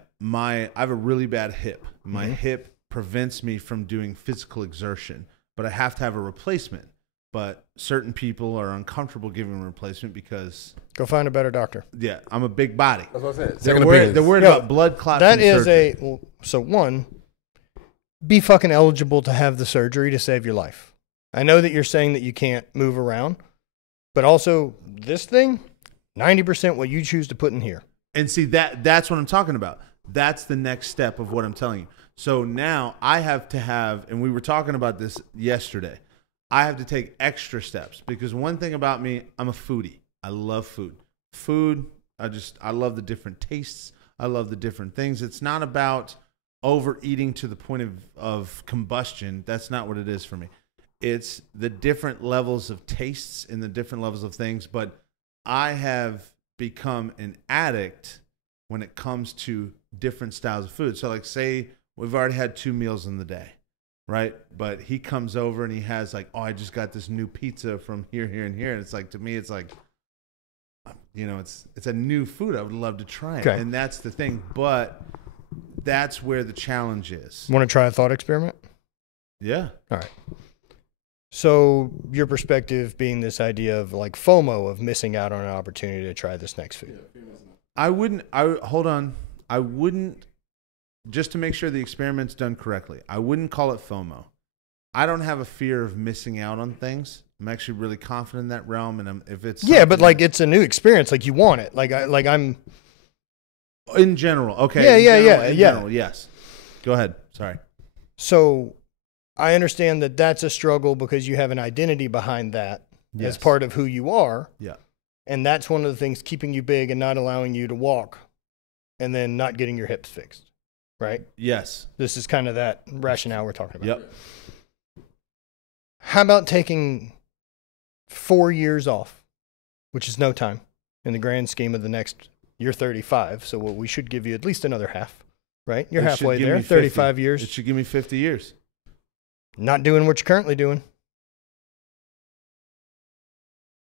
have a really bad hip. My hip prevents me from doing physical exertion, but I have to have a replacement. But certain people are uncomfortable giving a replacement because Go find a better doctor. yeah, I'm a big body. That's what I said. They're worried Yeah, about blood clots. That and is surgery. well, so one, be fucking eligible to have the surgery to save your life. I know that you're saying that you can't move around, but also this thing, 90% what you choose to put in here. And see, that's what I'm talking about. That's the next step of what I'm telling you. So now I have to have, and we were talking about this yesterday, I have to take extra steps because one thing about me, I'm a foodie. I love food. I love the different tastes. I love the different things. It's not about overeating to the point of combustion. That's not what it is for me. It's the different levels of tastes and the different levels of things. But I have become an addict when it comes to different styles of food. So like say we've already had 2 meals in the day, right? But he comes over and he has like, oh, I just got this new pizza from here, here, and here. And it's like, to me, it's like, you know, it's a new food. I would love to try it. Okay. And that's the thing. But that's where the challenge is. Want to try a thought experiment? Yeah. All right. So your perspective being this idea of like FOMO of missing out on an opportunity to try this next food. Hold on. I wouldn't, just to make sure the experiment's done correctly, I wouldn't call it FOMO. I don't have a fear of missing out on things. I'm actually really confident in that realm. And if it's But like it's a new experience. Like you want it. I'm in general. Okay. Yeah. General, yes. Go ahead. Sorry. So I understand that that's a struggle because you have an identity behind that as Yes. part of who you are. Yeah. And that's one of the things keeping you big and not allowing you to walk and then not getting your hips fixed. Right? Yes. This is kind of that rationale we're talking about. Yep. How about taking 4 years off, which is no time in the grand scheme of the next, you're 35. So we should give you at least another half, right? You're It should halfway give there, me 50. 35 years. It should give me 50 years. Not doing what you're currently doing.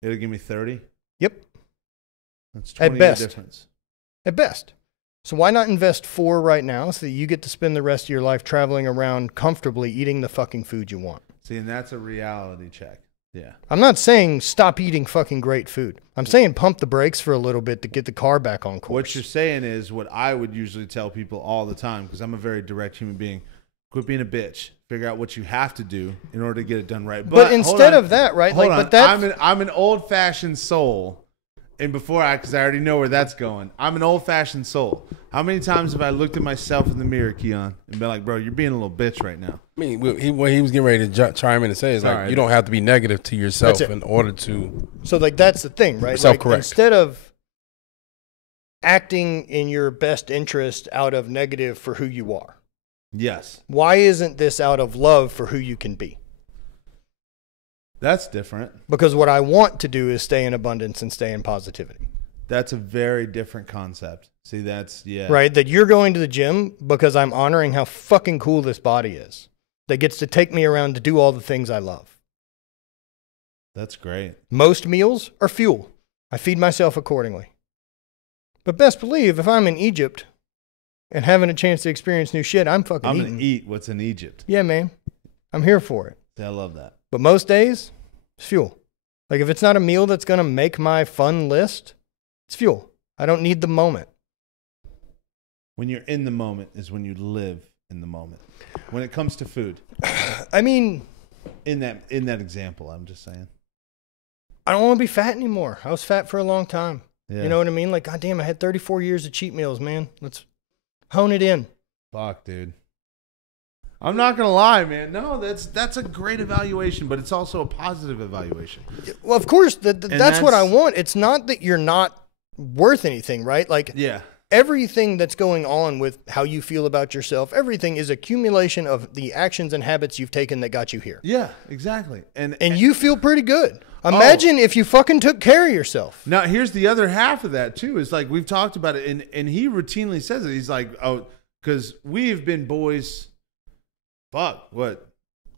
It'll give me 30. Yep. That's At 20 best. difference. At best. So why not invest 4 right now so that you get to spend the rest of your life traveling around comfortably eating the fucking food you want? See, and that's a reality check. Yeah. I'm not saying stop eating fucking great food. I'm saying pump the brakes for a little bit to get the car back on course. What you're saying is what I would usually tell people all the time, because I'm a very direct human being. Quit being a bitch. Figure out what you have to do in order to get it done right. But hold instead on. of that, right? Hold Like, on. but that I'm an old-fashioned soul. And because I already know where that's going, I'm an old-fashioned soul. How many times have I looked at myself in the mirror, Keon, and been like, bro, you're being a little bitch right now? I mean, what he was getting ready to chime in and say is like, Sorry. you don't have to be negative to yourself That's it. in order to. So like that's the thing, right? Like, Self-correct. instead of acting in your best interest out of negative for who you are, Yes. why isn't this out of love for who you can be? That's different. Because what I want to do is stay in abundance and stay in positivity. That's a very different concept. See, yeah. Right? That you're going to the gym because I'm honoring how fucking cool this body is. That gets to take me around to do all the things I love. That's great. Most meals are fuel. I feed myself accordingly. But best believe if I'm in Egypt and having a chance to experience new shit, I'm fucking I'm eating. going to eat what's in Egypt. Yeah, man. I'm here for it. See, I love that. But most days, it's fuel. Like if it's not a meal that's going to make my fun list, it's fuel. I don't need the moment. When you're in the moment is when you live in the moment. When it comes to food, I mean, in that example, I'm just saying. I don't want to be fat anymore. I was fat for a long time. Yeah. You know what I mean? Like, goddamn, I had 34 years of cheat meals, man. Let's hone it in. Fuck, dude. I'm not gonna lie, man. No, that's a great evaluation, but it's also a positive evaluation. Well, of course, that's what I want. It's not that you're not worth anything, right? Like, Yeah. everything that's going on with how you feel about yourself, everything is accumulation of the actions and habits you've taken that got you here. Yeah, exactly. And you feel pretty good. Imagine if you fucking took care of yourself. now here's the other half of that too. Is like we've talked about it, and he routinely says it. He's like, oh, because we've been boys. Fuck, what?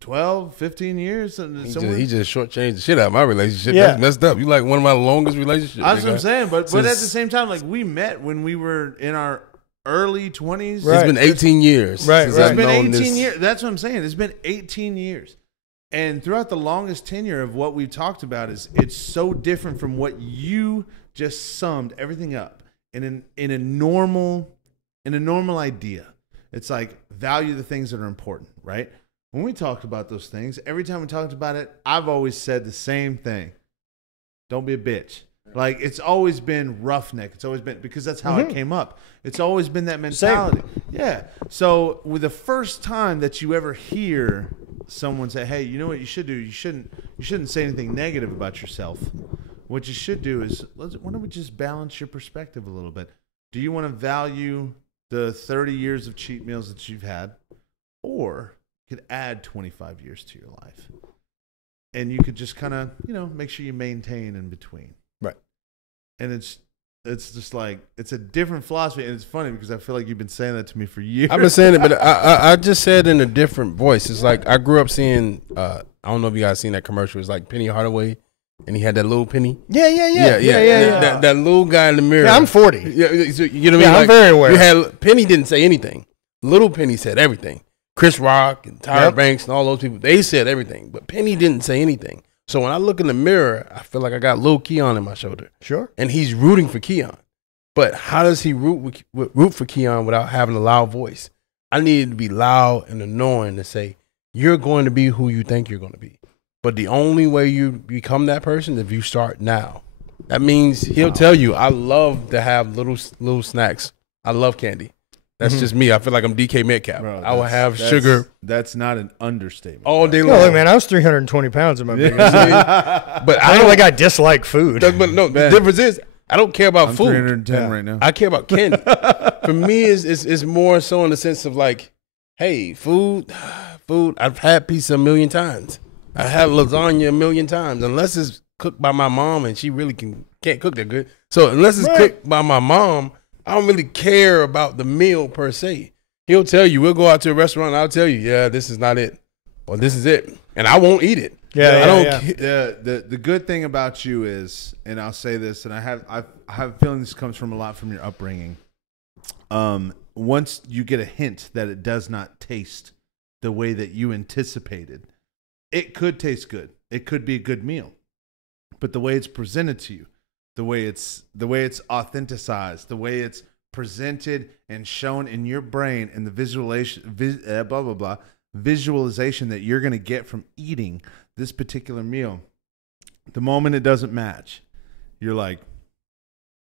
12, 15 years? He just shortchanged the shit out of my relationship. Yeah. That's messed up. You like one of my longest relationships. That's what I'm nigga. saying. But at the Since- same time, like we met when we were in our early 20s. Right. It's been 18 years. Right, since right. I've It's been known 18 this. years. That's what I'm saying. It's been 18 years. And throughout the longest tenure of what we've talked about is it's so different from what you just summed everything up in a normal idea. It's like value the things that are important, right? When we talked about those things, every time we talked about it, I've always said the same thing. Don't be a bitch. Like, it's always been roughneck. It's always been, because that's how it came up. It's always been that mentality. Yeah. So with the first time that you ever hear someone say, hey, you know what you should do? You shouldn't say anything negative about yourself. What you should do is, why don't we just balance your perspective a little bit? Do you want to value the 30 years of cheat meals that you've had? Or you could add 25 years to your life. And you could just kind of, make sure you maintain in between. Right. And it's just like, it's a different philosophy. And it's funny because I feel like you've been saying that to me for years. I've been saying it, but I just said it in a different voice. It's like I grew up seeing, I don't know if you guys seen that commercial. It's like Penny Hardaway, and he had that little penny. Yeah. That little guy in the mirror. Yeah, I'm 40. Yeah, so, you know what I mean? Yeah, I'm very aware. You had Penny didn't say anything. Little Penny said everything. Chris Rock and Tyra Banks and all those people, they said everything, but Penny didn't say anything. So when I look in the mirror, I feel like I got little Keon in my shoulder. Sure. And he's rooting for Keon. But how does he root for Keon without having a loud voice? I needed to be loud and annoying to say, you're going to be who you think you're going to be. But the only way you become that person is if you start now. That means he'll tell you, I love to have little snacks. I love candy. That's just me. I feel like I'm DK Metcalf. Bro, I will have sugar That's not an understatement. all day long. No, look, man, I was 320 pounds in my biggest. But I don't like I dislike food. But no, the difference is I don't care about I'm food. 310 right now. I care about candy. For me, it's more so in the sense of like, hey, food. I've had pizza a million times. I had lasagna a million times. Unless it's cooked by my mom and she really can't cook that good. So unless it's cooked by my mom, I don't really care about the meal per se. He'll tell you, we'll go out to a restaurant and I'll tell you, yeah, this is not it. Or this is it. And I won't eat it. The good thing about you is, and I'll say this, and I have a feeling this comes from a lot from your upbringing. Once you get a hint that it does not taste the way that you anticipated, it could taste good. It could be a good meal. But the way it's presented to you, the way it's authenticized, the way it's presented and shown in your brain, and the visualization that you're going to get from eating this particular meal, the moment it doesn't match, you're like,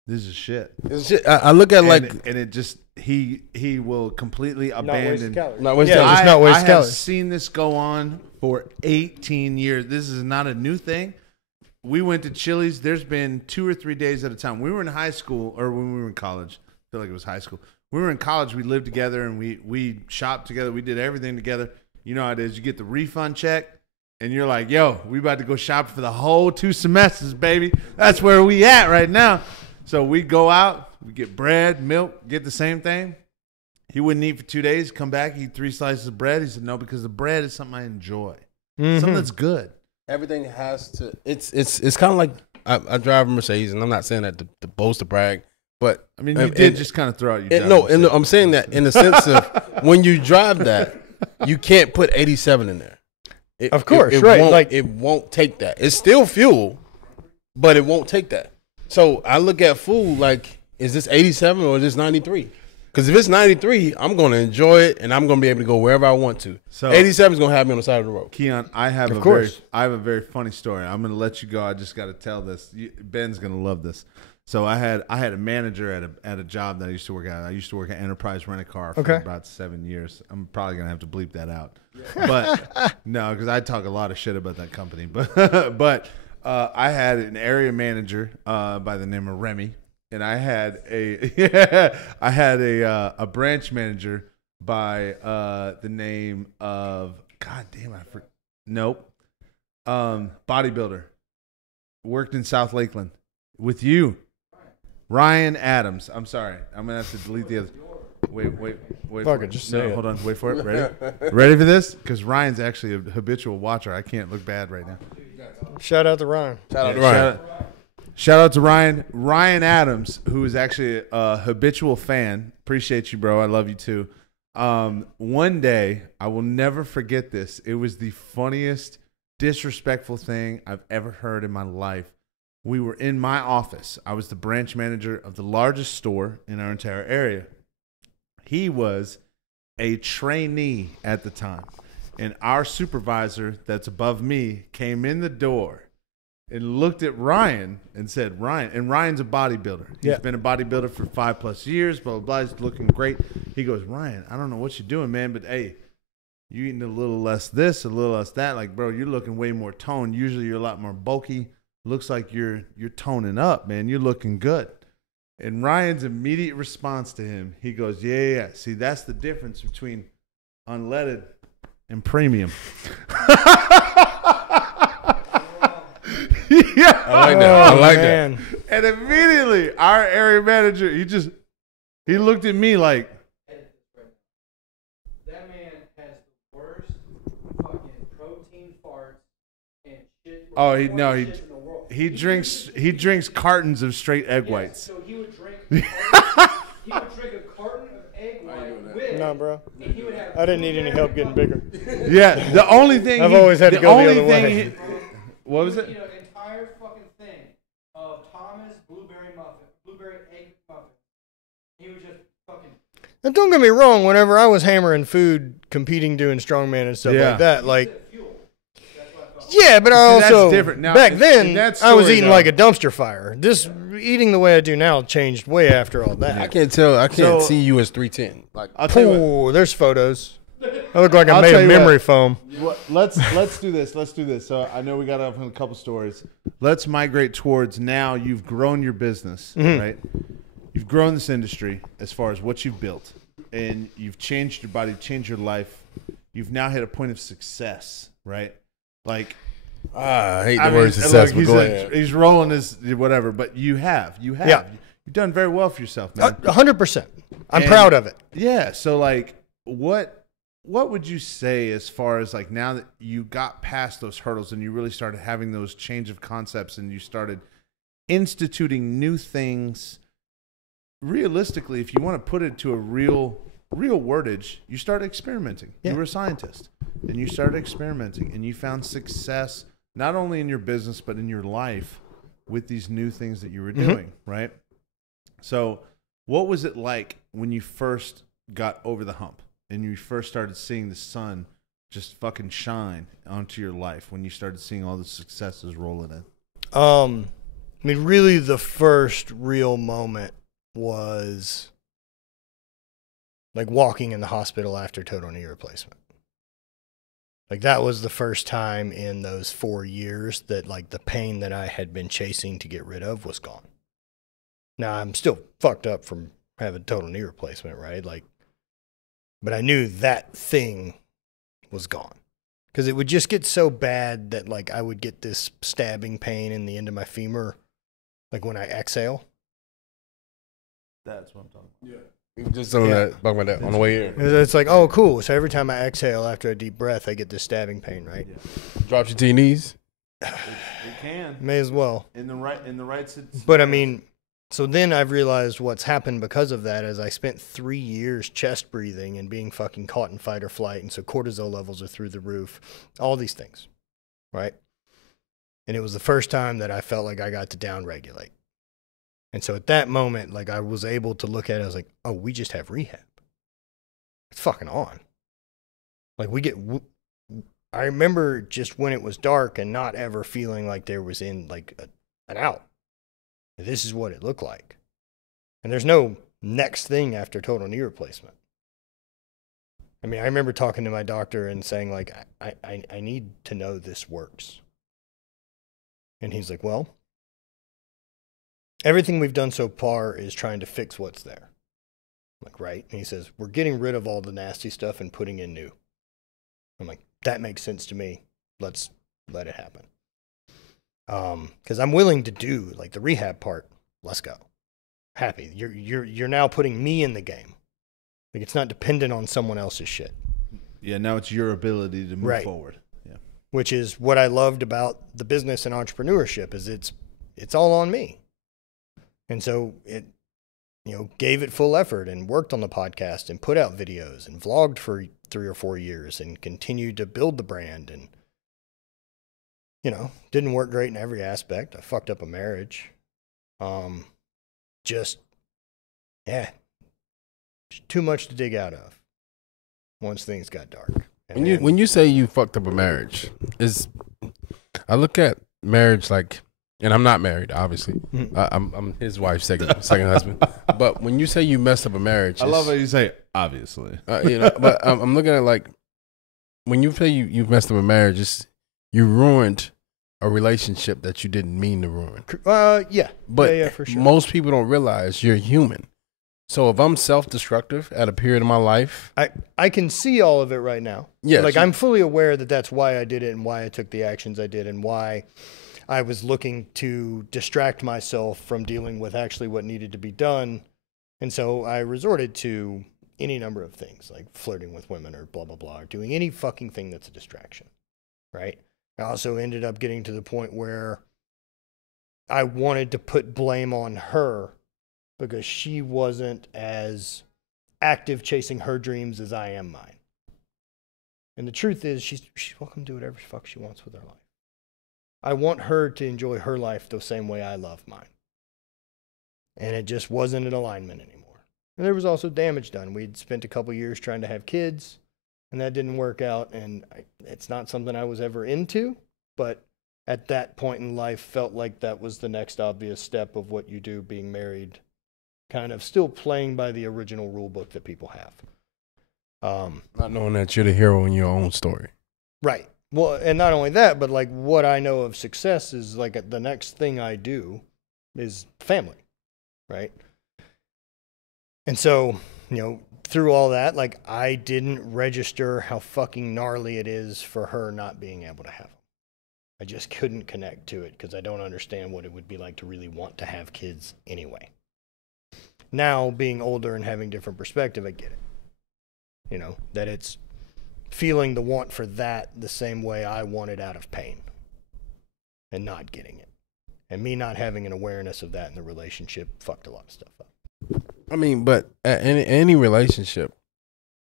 this is shit. It's shit. I look at And it just, he will completely abandon. Not waste Yeah, calories. just not waste I have calories. seen this go on for 18 years. This is not a new thing. We went to Chili's. There's been 2 or 3 days at a time. We were in high school, or when we were in college. I feel like it was high school. We were in college. We lived together, and we shopped together. We did everything together. You know how it is. You get the refund check, and you're like, yo, we about to go shop for the whole 2 semesters, baby. That's where we at right now. So we go out. We get bread, milk, get the same thing. He wouldn't eat for 2 days. Come back, eat 3 slices of bread. He said, no, because the bread is something I enjoy. Something that's good. Everything has to. It's kind of like I drive a Mercedes, and I'm not saying that to boast or brag, but I mean, you did just kind of throw out your I'm saying that in the sense of when you drive that, you can't put 87 in there. Of course, right? Like it won't take that. It's still fuel, but it won't take that. So I look at food like, is this 87 or is this 93? Because if it's 93, I'm going to enjoy it, and I'm going to be able to go wherever I want to. So 87 is going to have me on the side of the road. Keon, I have Of a course. I have a very funny story. I'm going to let you go. I just got to tell this. Ben's going to love this. So I had a manager at a job that I used to work at. I used to work at Enterprise Rent a Car for about 7 years. I'm probably gonna have to bleep that out, but no, because I talk a lot of shit about that company. But I had an area manager by the name of Remy, and I had a branch manager by the name of bodybuilder. Worked in South Lakeland with you. Ryan Adams. I'm sorry. I'm going to have to delete the other. Wait. Fuck it, just say it. Hold on. Wait for it. Ready? Ready for this? Because Ryan's actually a habitual watcher. I can't look bad right now. Shout out to Ryan. Shout out to Ryan. Ryan Adams, who is actually a habitual fan. Appreciate you, bro. I love you too. One day, I will never forget this. It was the funniest, disrespectful thing I've ever heard in my life. We were in my office. I was the branch manager of the largest store in our entire area. He was a trainee at the time. And our supervisor that's above me came in the door and looked at Ryan and said, Ryan, and Ryan's a bodybuilder. He's been a bodybuilder for 5+ years, blah, blah, blah. He's looking great. He goes, Ryan, I don't know what you're doing, man, but hey, you eating a little less this, a little less that. Like, bro, you're looking way more toned. Usually you're a lot more bulky. Looks like you're toning up, man. You're looking good. And Ryan's immediate response to him, he goes, yeah. See, that's the difference between unleaded and premium. Yeah. I like that. And immediately, our area manager, he looked at me like, that man has the worst fucking protein farts and shit. he drinks cartons of straight egg whites. So he would drink. He would drink a carton of egg white with. No, bro. And he would have. I didn't need any help getting bigger. Yeah, the only thing I've always had to go the other way. What was it? You know, entire fucking thing of Thomas blueberry egg muffin. He would just fucking. And don't get me wrong, whenever I was hammering food, competing, doing strongman and stuff like that, like, yeah, but I also, different. Now, back in then, that I was story, eating though- like a dumpster fire. This, eating the way I do now changed way after all that. I can't see you as 310. Like, I'll tell you what. Oh, there's photos. I look like I I'll made tell of you memory what. foam. Let's do this. Let's do this. So I know we got off on a couple stories. Let's migrate towards now. You've grown your business, right? You've grown this industry as far as what you've built, and you've changed your body, changed your life. You've now hit a point of success, right? Like, I hate the word success, but go ahead. he's rolling his whatever, but you have. Yeah. You've done very well for yourself, man. 100%. I'm And- proud of it. Yeah. So like, what would you say as far as like now that you got past those hurdles and you really started having those change of concepts and you started instituting new things? Realistically, if you want to put it to a real wordage, you started experimenting. Yeah. You were a scientist and you started experimenting and you found success not only in your business but in your life with these new things that you were doing, right? So what was it like when you first got over the hump and you first started seeing the sun just fucking shine onto your life, when you started seeing all the successes rolling in? I mean, really, the first real moment was like walking in the hospital after total knee replacement. Like, that was the first time in those 4 years that like the pain that I had been chasing to get rid of was gone. Now, I'm still fucked up from having total knee replacement, right? Like, but I knew that thing was gone. Because it would just get so bad that like I would get this stabbing pain in the end of my femur, like when I exhale. That's what I'm talking about. Just talking about that on the way here. It's like, oh, cool. So every time I exhale after a deep breath, I get this stabbing pain, right? Drops you to your knees. It can May as well. in the right situation. But I mean, so then I've realized what's happened because of that is I spent 3 years chest breathing and being fucking caught in fight or flight. And so cortisol levels are through the roof, all these things, right? And it was the first time that I felt like I got to downregulate. And so at that moment, like I was able to look at it, I was like, oh, we just have rehab. It's fucking on. Like I remember just when it was dark and not ever feeling like there was an out. This is what it looked like. And there's no next thing after total knee replacement. I mean, I remember talking to my doctor and saying, like, I need to know this works. And he's like, well, everything we've done so far is trying to fix what's there. I'm like, right. And he says, we're getting rid of all the nasty stuff and putting in new. I'm like, that makes sense to me. Let's let it happen. Because I'm willing to do like the rehab part. Let's go. Happy. You're now putting me in the game. Like it's not dependent on someone else's shit. Yeah, now it's your ability to move forward. Yeah. Which is what I loved about the business and entrepreneurship is it's all on me. And so it, gave it full effort and worked on the podcast and put out videos and vlogged for 3 or 4 years and continued to build the brand and, didn't work great in every aspect. I fucked up a marriage. Just too much to dig out of once things got dark. When you say you fucked up a marriage, I look at marriage like, and I'm not married, obviously. Mm-hmm. I'm his wife's second husband. But when you say you messed up a marriage, I love how you say obviously. But I'm looking at it like when you say you messed up a marriage, you ruined a relationship that you didn't mean to ruin. Yeah. But yeah, for sure. Most people don't realize you're human. So if I'm self-destructive at a period of my life, I can see all of it right now. Yeah, like I'm fully aware that that's why I did it and why I took the actions I did and why I was looking to distract myself from dealing with actually what needed to be done. And so I resorted to any number of things like flirting with women or blah, blah, blah, or doing any fucking thing that's a distraction. Right. I also ended up getting to the point where I wanted to put blame on her because she wasn't as active chasing her dreams as I am mine. And the truth is, she's welcome to do whatever the fuck she wants with her life. I want her to enjoy her life the same way I love mine. And it just wasn't in alignment anymore. And there was also damage done. We'd spent a couple years trying to have kids, and that didn't work out. And it's not something I was ever into, but at that point in life, felt like that was the next obvious step of what you do being married, kind of still playing by the original rule book that people have. not knowing that you're the hero in your own story. Right. Well, and not only that, but like what I know of success is like the next thing I do is family, right? And so, through all that, like I didn't register how fucking gnarly it is for her not being able to have them. I just couldn't connect to it because I don't understand what it would be like to really want to have kids anyway. Now, being older and having different perspective, I get it. That it's feeling the want for that the same way I want it out of pain and not getting it. And me not having an awareness of that in the relationship fucked a lot of stuff up. I mean, but any relationship,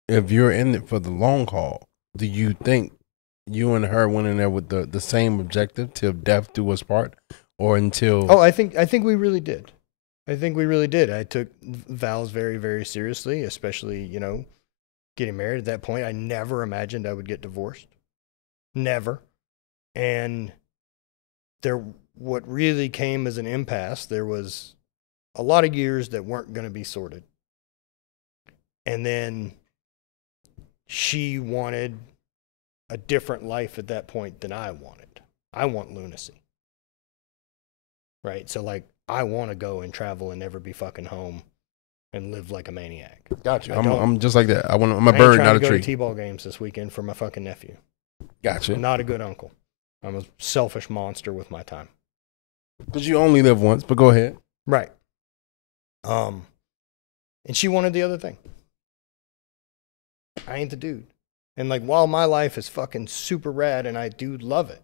if you're in it for the long haul, do you think you and her went in there with the same objective till death do us part, or until? Oh, I think we really did. I think we really did. I took vows very, very seriously, especially, getting married at that point. I never imagined I would get divorced. Never. And what really came as an impasse, there was a lot of years that weren't going to be sorted. And then she wanted a different life at that point than I wanted. I want lunacy. Right? So like, I want to go and travel and never be fucking home and live like a maniac. Gotcha. I'm just like that. I'm a I bird, ain't not a trying to go tree. to T-ball games this weekend for my fucking nephew. Gotcha. I'm not a good uncle. I'm a selfish monster with my time. Because you only live once, but go ahead. Right. And she wanted the other thing. I ain't the dude. And like, while my life is fucking super rad and I do love it,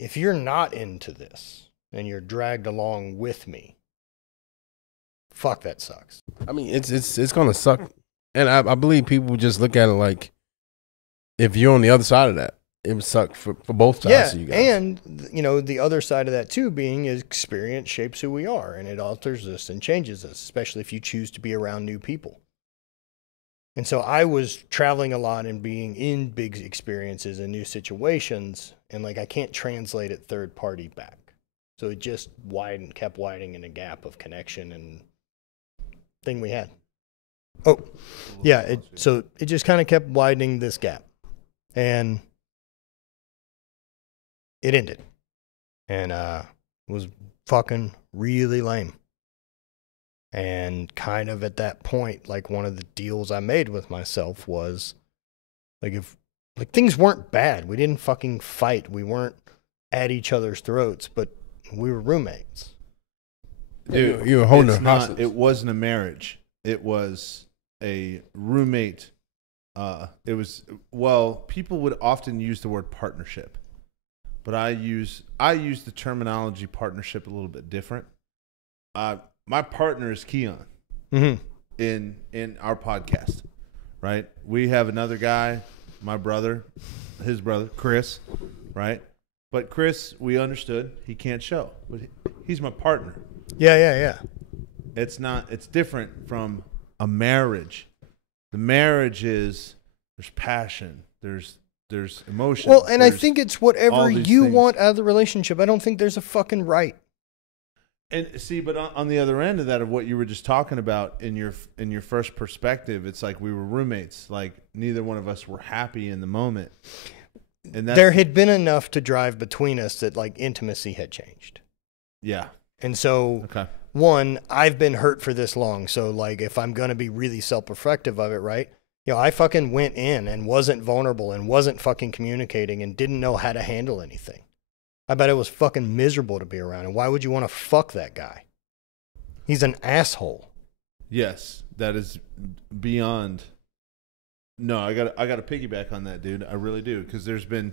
if you're not into this and you're dragged along with me, fuck, that sucks. I mean, it's gonna suck, and I believe people just look at it like, if you're on the other side of that, it sucked for both sides Yeah, of you guys. and you know the other side of that too being is experience shapes who we are, and it alters us and changes us, especially if you choose to be around new people. And so I was traveling a lot and being in big experiences and new situations, and like I can't translate it third party back. So it just kept widening a gap of connection and thing we had. Oh, yeah. So it just kind of kept widening this gap, and it ended, and was fucking really lame. And kind of at that point, like one of the deals I made with myself was like if like things weren't bad, we didn't fucking fight, we weren't at each other's throats, but we were roommates. Dude, you were holding her hostage. It wasn't a marriage. It was a roommate. People would often use the word partnership, but I use the terminology partnership a little bit different. My partner is Keon in our podcast, right? We have another guy, my brother, his brother, Chris, right? But Chris, we understood he can't show, but he's my partner. Yeah. It's different from a marriage. The marriage is there's passion, there's emotion. Well, and I think it's whatever you things. want out of the relationship. I don't think there's a fucking right. And see, but on the other end of that, of what you were just talking about in your first perspective, it's like we were roommates. Like neither one of us were happy in the moment. And there had been enough to drive between us that like intimacy had changed. Yeah. And so, one, I've been hurt for this long. So like, if I'm going to be really self-reflective of it, right? You know, I fucking went in and wasn't vulnerable and wasn't fucking communicating and didn't know how to handle anything. I bet it was fucking miserable to be around. And why would you want to fuck that guy? He's an asshole. Yes, that is beyond. No, I got to piggyback on that, dude. I really do, because there's been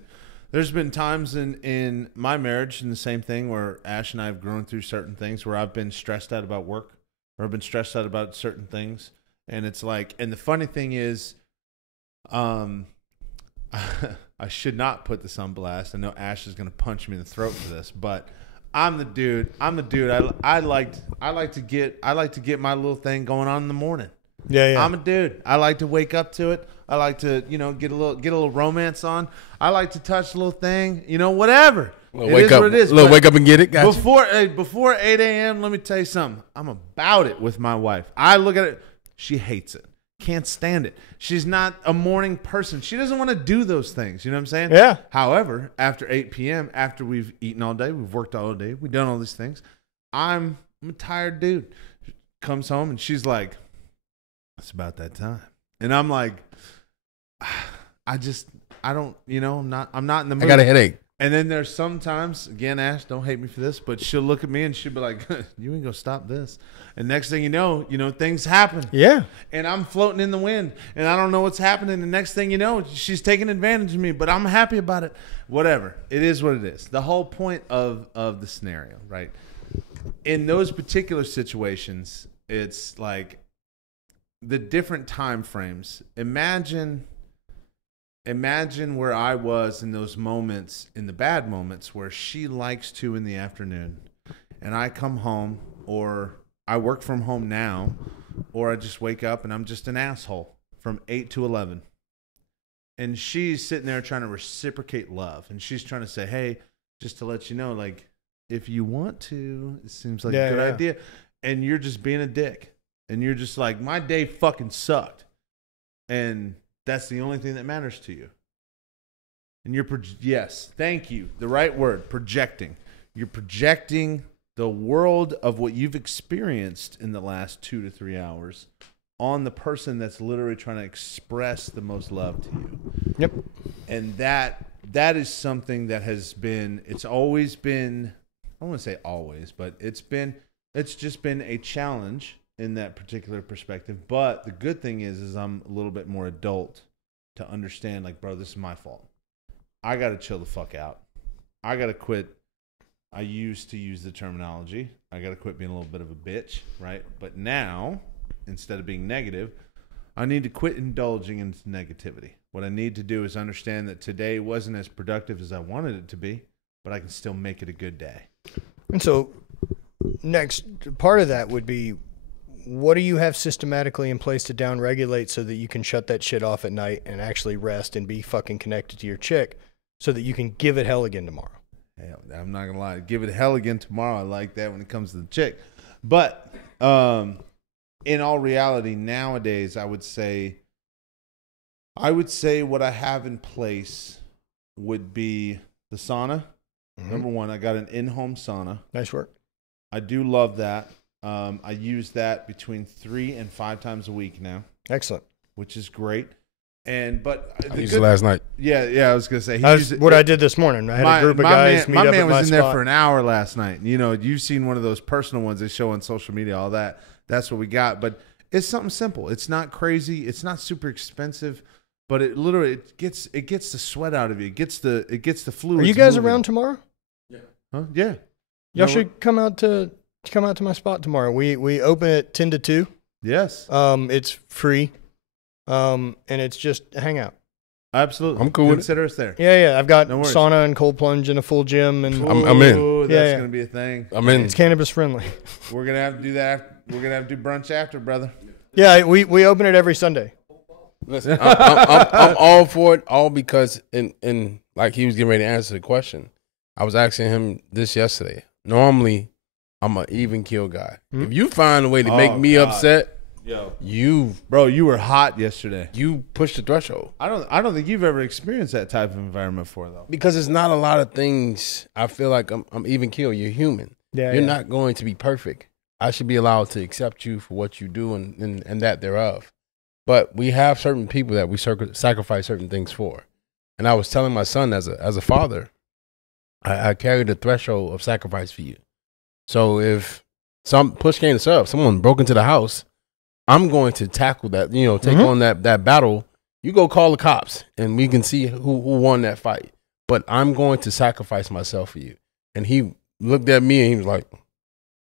times in my marriage and the same thing where Ash and I have grown through certain things where I've been stressed out about work or I've been stressed out about certain things, and it's like, and the funny thing is, I should not put this on blast. I know Ash is going to punch me in the throat for this, but I'm the dude. I like to get my little thing going on in the morning. Yeah. I'm a dude. I like to wake up to it. I like to, get a little romance on. I like to touch a little thing, whatever. Wake up and get it. Gotcha. Before 8 a.m., let me tell you something. I'm about it with my wife. I look at it. She hates it. Can't stand it. She's not a morning person. She doesn't want to do those things. You know what I'm saying? Yeah. However, after 8 p.m., after we've eaten all day, we've worked all day, we've done all these things, I'm a tired dude. She comes home and she's like, it's about that time. And I'm like, I'm not in the mood. I got a headache. And then there's sometimes, again, Ash, don't hate me for this, but she'll look at me and she'll be like, you ain't gonna stop this. And next thing you know, things happen. Yeah. And I'm floating in the wind and I don't know what's happening. The next thing you know, she's taking advantage of me, but I'm happy about it. Whatever. It is what it is. The whole point of the scenario, right? In those particular situations, it's like the different time frames. Imagine where I was in those moments, in the bad moments, where she likes to in the afternoon, and I come home, or I work from home now, or I just wake up and I'm just an asshole from 8 to 11. And she's sitting there trying to reciprocate love, and she's trying to say, hey, just to let you know, like, if you want to, it seems like a good idea. And you're just being a dick. And you're just like, my day fucking sucked. And that's the only thing that matters to you. And yes, thank you. The right word, projecting. You're projecting the world of what you've experienced in the last 2 to 3 hours on the person that's literally trying to express the most love to you. Yep. And that is something that has been, it's always been, I don't want to say always, but it's just been a challenge in that particular perspective. But the good thing is I'm a little bit more adult to understand, like, bro, this is my fault. I got to chill the fuck out. I got to quit. I used to use the terminology, I got to quit being a little bit of a bitch, right? But now, instead of being negative, I need to quit indulging in negativity. What I need to do is understand that today wasn't as productive as I wanted it to be, but I can still make it a good day. And so next part of that would be, what do you have systematically in place to downregulate so that you can shut that shit off at night and actually rest and be fucking connected to your chick so that you can give it hell again tomorrow? Hell, I'm not gonna lie, give it hell again tomorrow. I like that when it comes to the chick. But in all reality, nowadays, I would say what I have in place would be the sauna. Number one, I got an in-home sauna. Nice work. I do love that. I use that between 3 and 5 times a week now. Excellent. Which is great. But I used it last night. Yeah, I was gonna say That's what I did this morning. I had a group of guys meet up at my spot. My man was in there for an hour last night. You know, you've seen one of those personal ones they show on social media, all that. That's what we got. But it's something simple. It's not crazy. It's not super expensive. But it literally it gets the sweat out of you. It gets the fluid. Are you guys around tomorrow? Yeah. Huh? Yeah. Y'all should come out to my spot tomorrow. We open at 10 to 2. Yes. It's free. And it's just a hangout. Absolutely. I'm cool with it. Consider us there. Yeah. I've got sauna and cold plunge and a full gym, and I'm in. Ooh, that's gonna be a thing. I'm in. It's cannabis friendly. We're gonna have to do that. We're gonna have to do brunch after, brother. Yeah, we open it every Sunday. Listen, I'm all for it, all because in like he was getting ready to answer the question. I was asking him this yesterday. Normally, I'm an even kill guy. If you find a way to make me upset, you were hot yesterday. You pushed the threshold. I don't think you've ever experienced that type of environment before, though. Because it's not a lot of things. I feel like I'm even kill. You're human. You're not going to be perfect. I should be allowed to accept you for what you do and that thereof. But we have certain people that we sacrifice certain things for. And I was telling my son as a father, I carry the threshold of sacrifice for you. So if some push came to shove, someone broke into the house, I'm going to tackle that, take on that battle. You go call the cops and we can see who won that fight. But I'm going to sacrifice myself for you. And he looked at me and he was like,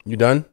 you done?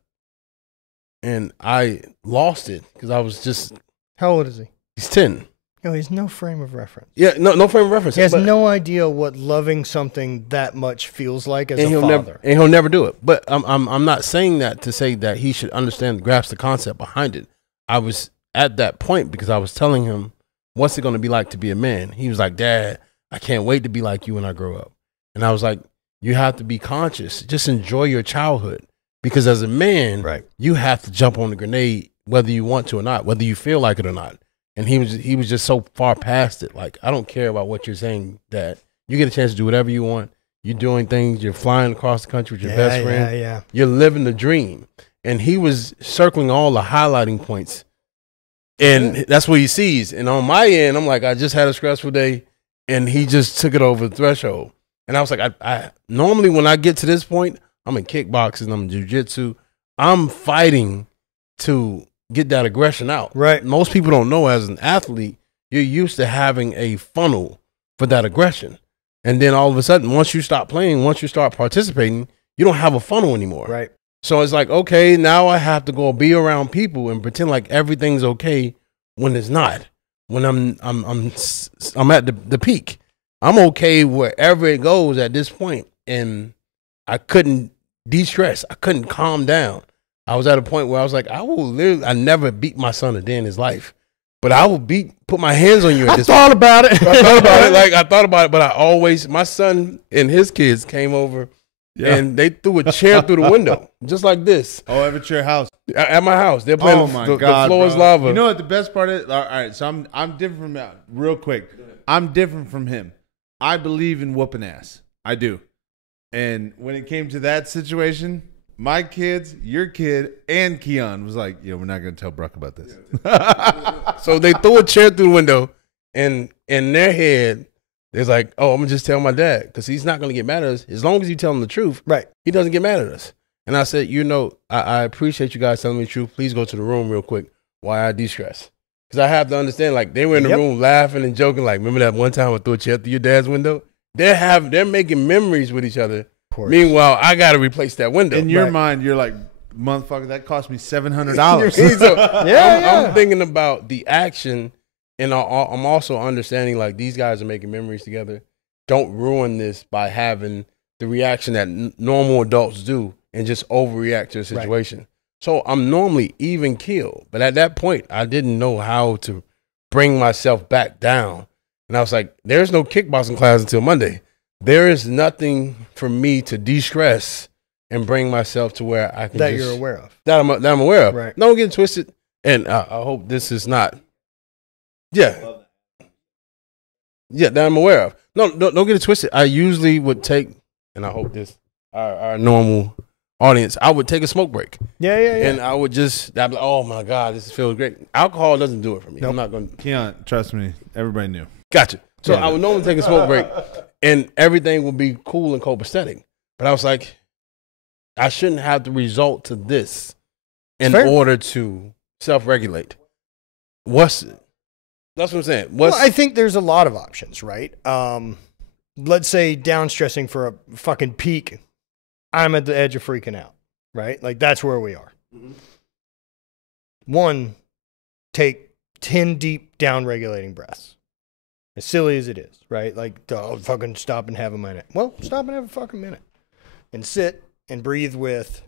And I lost it because I was just... How old is he? He's 10. No, he's no frame of reference. Yeah, no frame of reference. He has no idea what loving something that much feels like as a father. And he'll never do it. But I'm not saying that to say that he should understand, grasp the concept behind it. I was at that point because I was telling him, what's it going to be like to be a man? He was like, Dad, I can't wait to be like you when I grow up. And I was like, you have to be conscious. Just enjoy your childhood. Because as a man, you have to jump on the grenade whether you want to or not, whether you feel like it or not. And he was just so far past it. Like, I don't care about what you're saying, Dad. You get a chance to do whatever you want. You're doing things. You're flying across the country with your best friend. Yeah. You're living the dream. And he was circling all the highlighting points. And that's what he sees. And on my end, I'm like, I just had a stressful day. And he just took it over the threshold. And I was like, I normally when I get to this point, I'm in kickboxing, I'm in jiu-jitsu. I'm fighting to get that aggression out. Right. Most people don't know as an athlete, you're used to having a funnel for that aggression. And then all of a sudden, once you stop playing, once you start participating, you don't have a funnel anymore. Right. So it's like, okay, now I have to go be around people and pretend like everything's okay when it's not. When I'm at the peak. I'm okay wherever it goes at this point. And I couldn't de-stress. I couldn't calm down. I was at a point where I was like, I never beat my son a day in his life, but I will put my hands on you at this I thought about it. I thought about it, but my son and his kids came over and they threw a chair through the window, just like this. Oh, at your house? At my house. They're playing the floor is lava. You know what the best part is? All right, so I'm different from that. Real quick. I'm different from him. I believe in whooping ass. I do. And when it came to that situation, my kids, your kid, and Keon was like, we're not going to tell Bruck about this. So they threw a chair through the window, and in their head, they're like, oh, I'm going to just tell my dad because he's not going to get mad at us. As long as you tell him the truth, he doesn't get mad at us. And I said, I appreciate you guys telling me the truth. Please go to the room real quick while I de-stress. Because I have to understand, like, they were in the room laughing and joking. Like, remember that one time I threw a chair through your dad's window? They're making memories with each other. Meanwhile, I got to replace that window. In your mind, you're like, motherfucker, that cost me $700. So I'm thinking about the action And I'm also understanding like these guys are making memories together. Don't ruin this by having the reaction that normal adults do and just overreact to a situation. Right. So I'm normally even keeled, but at that point, I didn't know how to bring myself back down. And I was like, there's no kickboxing class until Monday. There is nothing for me to de-stress and bring myself to where I can you're aware of. That I'm aware of. Right. Don't get twisted. And I hope this is not. Yeah. Yeah, that I'm aware of. No, don't get it twisted. I usually would take, and I hope this, our normal audience, I would take a smoke break. Yeah. And I would just, I'd be like, oh my God, this feels great. Alcohol doesn't do it for me. Nope. I'm not going to. Keon, trust me, everybody knew. Gotcha. So I would normally take a smoke break and everything would be cool and copacetic. But I was like, I shouldn't have to resort to this in order to self-regulate. That's what I'm saying. Well, I think there's a lot of options, right? Let's say down stressing for a fucking peak. I'm at the edge of freaking out, right? Like that's where we are. Mm-hmm. One, take 10 deep down regulating breaths. As silly as it is, right? Like, fucking stop and have a minute. Well, stop and have a fucking minute. And sit and breathe with.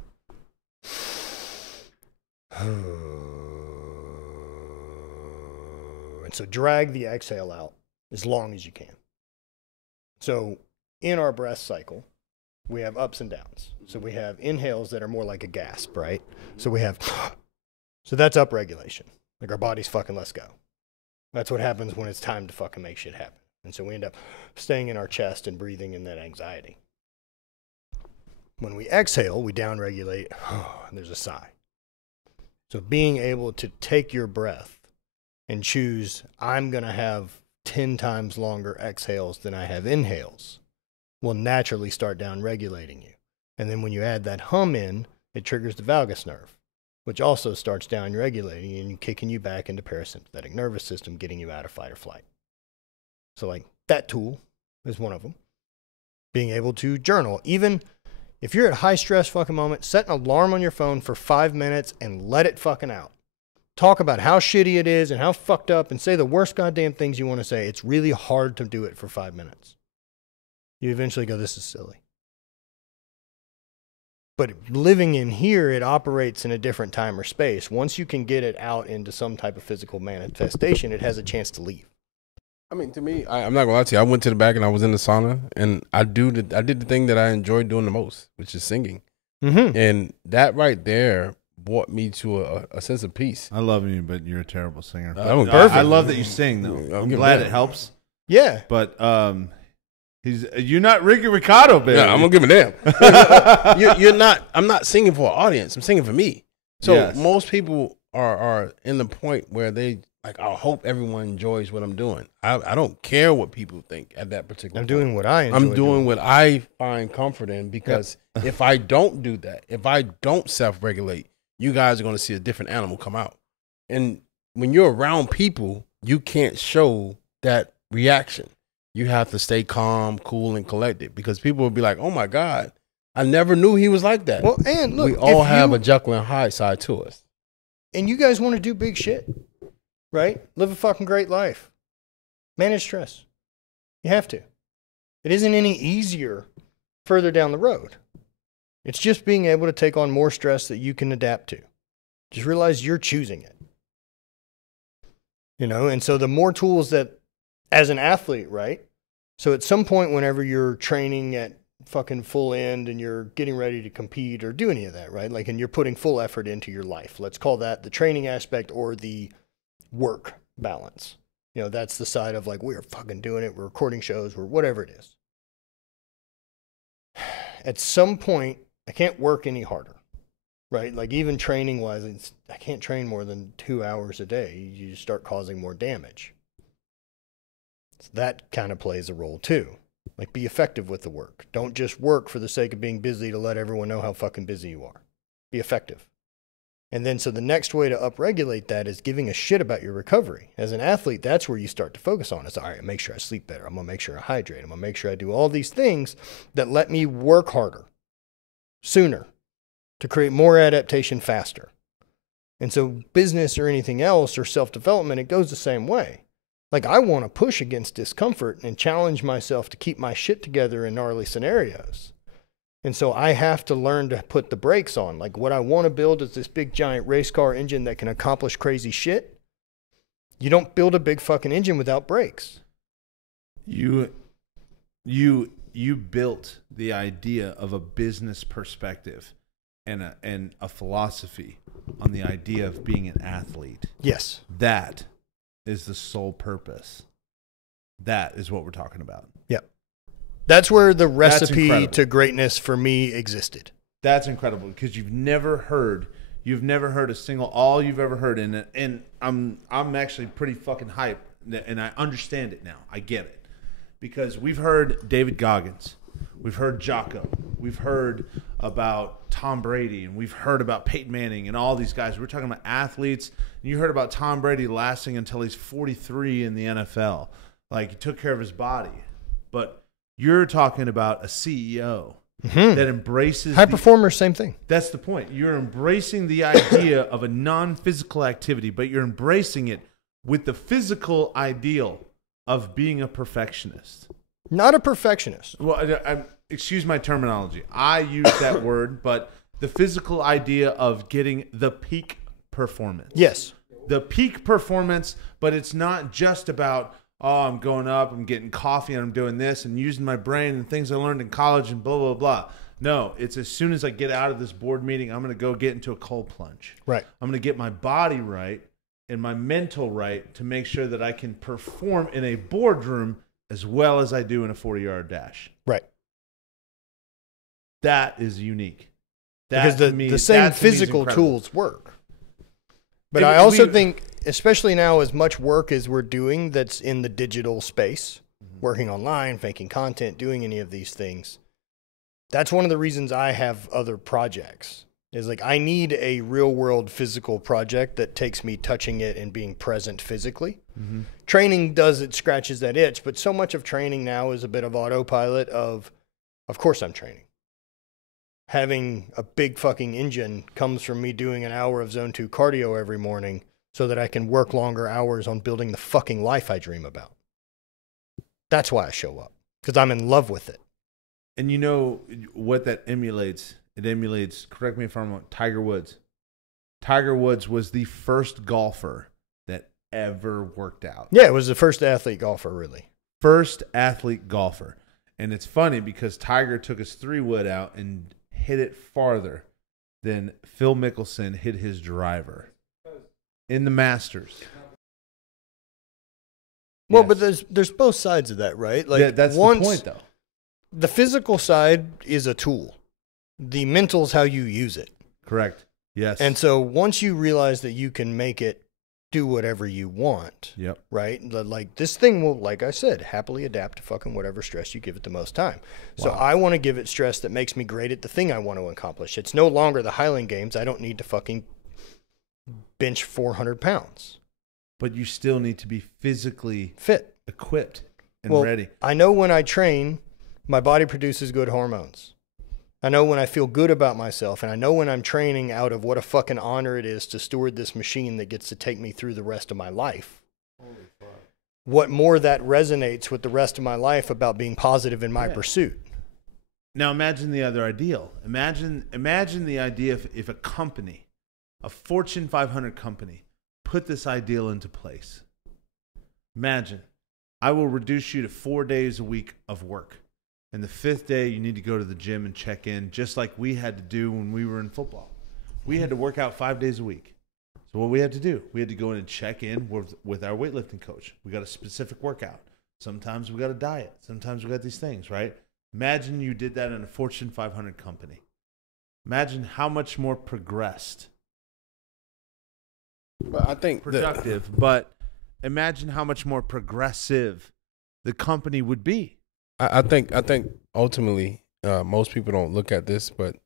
And so drag the exhale out as long as you can. So in our breath cycle, we have ups and downs. So we have inhales that are more like a gasp, right? So we have, so that's up regulation. Like our body's fucking, let's go. That's what happens when it's time to fucking make shit happen. And so we end up staying in our chest and breathing in that anxiety. When we exhale, we downregulate, and there's a sigh. So being able to take your breath and choose, I'm going to have 10 times longer exhales than I have inhales, will naturally start downregulating you. And then when you add that hum in, it triggers the vagus nerve, which also starts down-regulating and kicking you back into parasympathetic nervous system, getting you out of fight or flight. So like that tool is one of them. Being able to journal. Even if you're at high stress fucking moment, set an alarm on your phone for 5 minutes and let it fucking out. Talk about how shitty it is and how fucked up and say the worst goddamn things you want to say. It's really hard to do it for 5 minutes. You eventually go, this is silly. But living in here, it operates in a different time or space. Once you can get it out into some type of physical manifestation, it has a chance to leave. I mean, to me, I'm not gonna lie to you. I went to the back and I was in the sauna, and I did the thing that I enjoyed doing the most, which is singing. Mm-hmm. And that right there brought me to a sense of peace. I love you, but you're a terrible singer. Perfect. I love that you sing, though. I'm glad it helps. Yeah, but you're not Ricky Ricardo, baby. Yeah, I'm gonna give a damn. You're not. I'm not singing for an audience. I'm singing for me. So most people are in the point where they like. I hope everyone enjoys what I'm doing. I don't care what people think at that particular. I'm doing what I enjoy. I'm doing what I find comfort in because if I don't do that, if I don't self-regulate, you guys are gonna see a different animal come out. And when you're around people, you can't show that reaction. You have to stay calm, cool, and collected because people will be like, oh, my God, I never knew he was like that. Well, and look, we all have a Jekyll and Hyde side to us. And you guys want to do big shit, right? Live a fucking great life. Manage stress. You have to. It isn't any easier further down the road. It's just being able to take on more stress that you can adapt to. Just realize you're choosing it. You know, and so the more tools that, as an athlete, right? So at some point, whenever you're training at fucking full end and you're getting ready to compete or do any of that, right? Like, and you're putting full effort into your life. Let's call that the training aspect or the work balance. You know, that's the side of like, we're fucking doing it. We're recording shows. We're whatever it is. At some point, I can't work any harder, right? Like even training wise, I can't train more than 2 hours a day. You start causing more damage. So that kind of plays a role too. Like be effective with the work. Don't just work for the sake of being busy to let everyone know how fucking busy you are. Be effective. And then so the next way to upregulate that is giving a shit about your recovery. As an athlete, that's where you start to focus on. It's all right, make sure I sleep better. I'm going to make sure I hydrate. I'm going to make sure I do all these things that let me work harder, sooner, to create more adaptation faster. And so business or anything else or self-development, it goes the same way. Like, I want to push against discomfort and challenge myself to keep my shit together in gnarly scenarios. And so I have to learn to put the brakes on. Like, what I want to build is this big giant race car engine that can accomplish crazy shit. You don't build a big fucking engine without brakes. You built the idea of a business perspective and a philosophy on the idea of being an athlete. Yes. That is the sole purpose. That is what we're talking about. Yep. That's where the That's recipe incredible. to greatness for me existed. That's incredible because you've never heard a single, all you've ever heard in it. And I'm actually pretty fucking hyped, and I understand it now. I get it because we've heard David Goggins, we've heard Jocko, we've heard about Tom Brady, and we've heard about Peyton Manning and all these guys. We're talking about athletes. And you heard about Tom Brady lasting until he's 43 in the NFL. Like, he took care of his body. But you're talking about a CEO that embraces High performers, same thing. That's the point. You're embracing the idea of a non-physical activity, but you're embracing it with the physical ideal of being a perfectionist. Not a perfectionist. Well, excuse my terminology. I use that word, but the physical idea of getting the peak performance. Yes. The peak performance, but it's not just about, oh, I'm going up, I'm getting coffee, and I'm doing this, and using my brain and things I learned in college and blah, blah, blah. No, it's as soon as I get out of this board meeting, I'm going to go get into a cold plunge. Right. I'm going to get my body right and my mental right to make sure that I can perform in a boardroom as well as I do in a 40-yard dash. Right. That is unique. Because the same physical tools work. But And I also think, especially now, as much work as we're doing that's in the digital space, working online, making content, doing any of these things, that's one of the reasons I have other projects. Is like, I need a real world physical project that takes me touching it and being present physically. Mm-hmm. Training it scratches that itch, but so much of training now is a bit of autopilot of course I'm training. Having a big fucking engine comes from me doing an hour of zone 2 cardio every morning so that I can work longer hours on building the fucking life I dream about. That's why I show up, because I'm in love with it. And you know what that emulates? It emulates, correct me if I'm wrong, Tiger Woods. Tiger Woods was the first golfer that ever worked out. Yeah, it was the first athlete golfer, really. First athlete golfer. And it's funny because Tiger took his 3-wood out and hit it farther than Phil Mickelson hit his driver in the Masters. Well, Yes. but there's both sides of that, right? Like, Yeah, that's the point, though. The physical side is a tool. The mental's how you use it. Correct. Yes. And so once you realize that you can make it do whatever you want, Yep. right? Like, this thing will, like I said, happily adapt to fucking whatever stress you give it the most time. So I want to give it stress that makes me great at the thing I want to accomplish. It's no longer the Highland Games. I don't need to fucking bench 400 pounds. But you still need to be physically Fit. equipped and ready. I know when I train, my body produces good hormones. I know when I feel good about myself, and I know when I'm training out of what a fucking honor it is to steward this machine that gets to take me through the rest of my life. Holy fuck. What more that resonates with the rest of my life about being positive in my pursuit. Now imagine the other ideal. Imagine the idea if a company, a Fortune 500 company, put this ideal into place. Imagine, I will reduce you to 4 days a week of work. And the 5th day, you need to go to the gym and check in, just like we had to do when we were in football. We had to work out 5 days a week. So what we had to do, we had to go in and check in with our weightlifting coach. We got a specific workout. Sometimes we got a diet. Sometimes we got these things, right? Imagine you did that in a Fortune 500 company. Imagine how much more progressed. But I think Productive, but imagine how much more progressive the company would be. I think ultimately most people don't look at this, but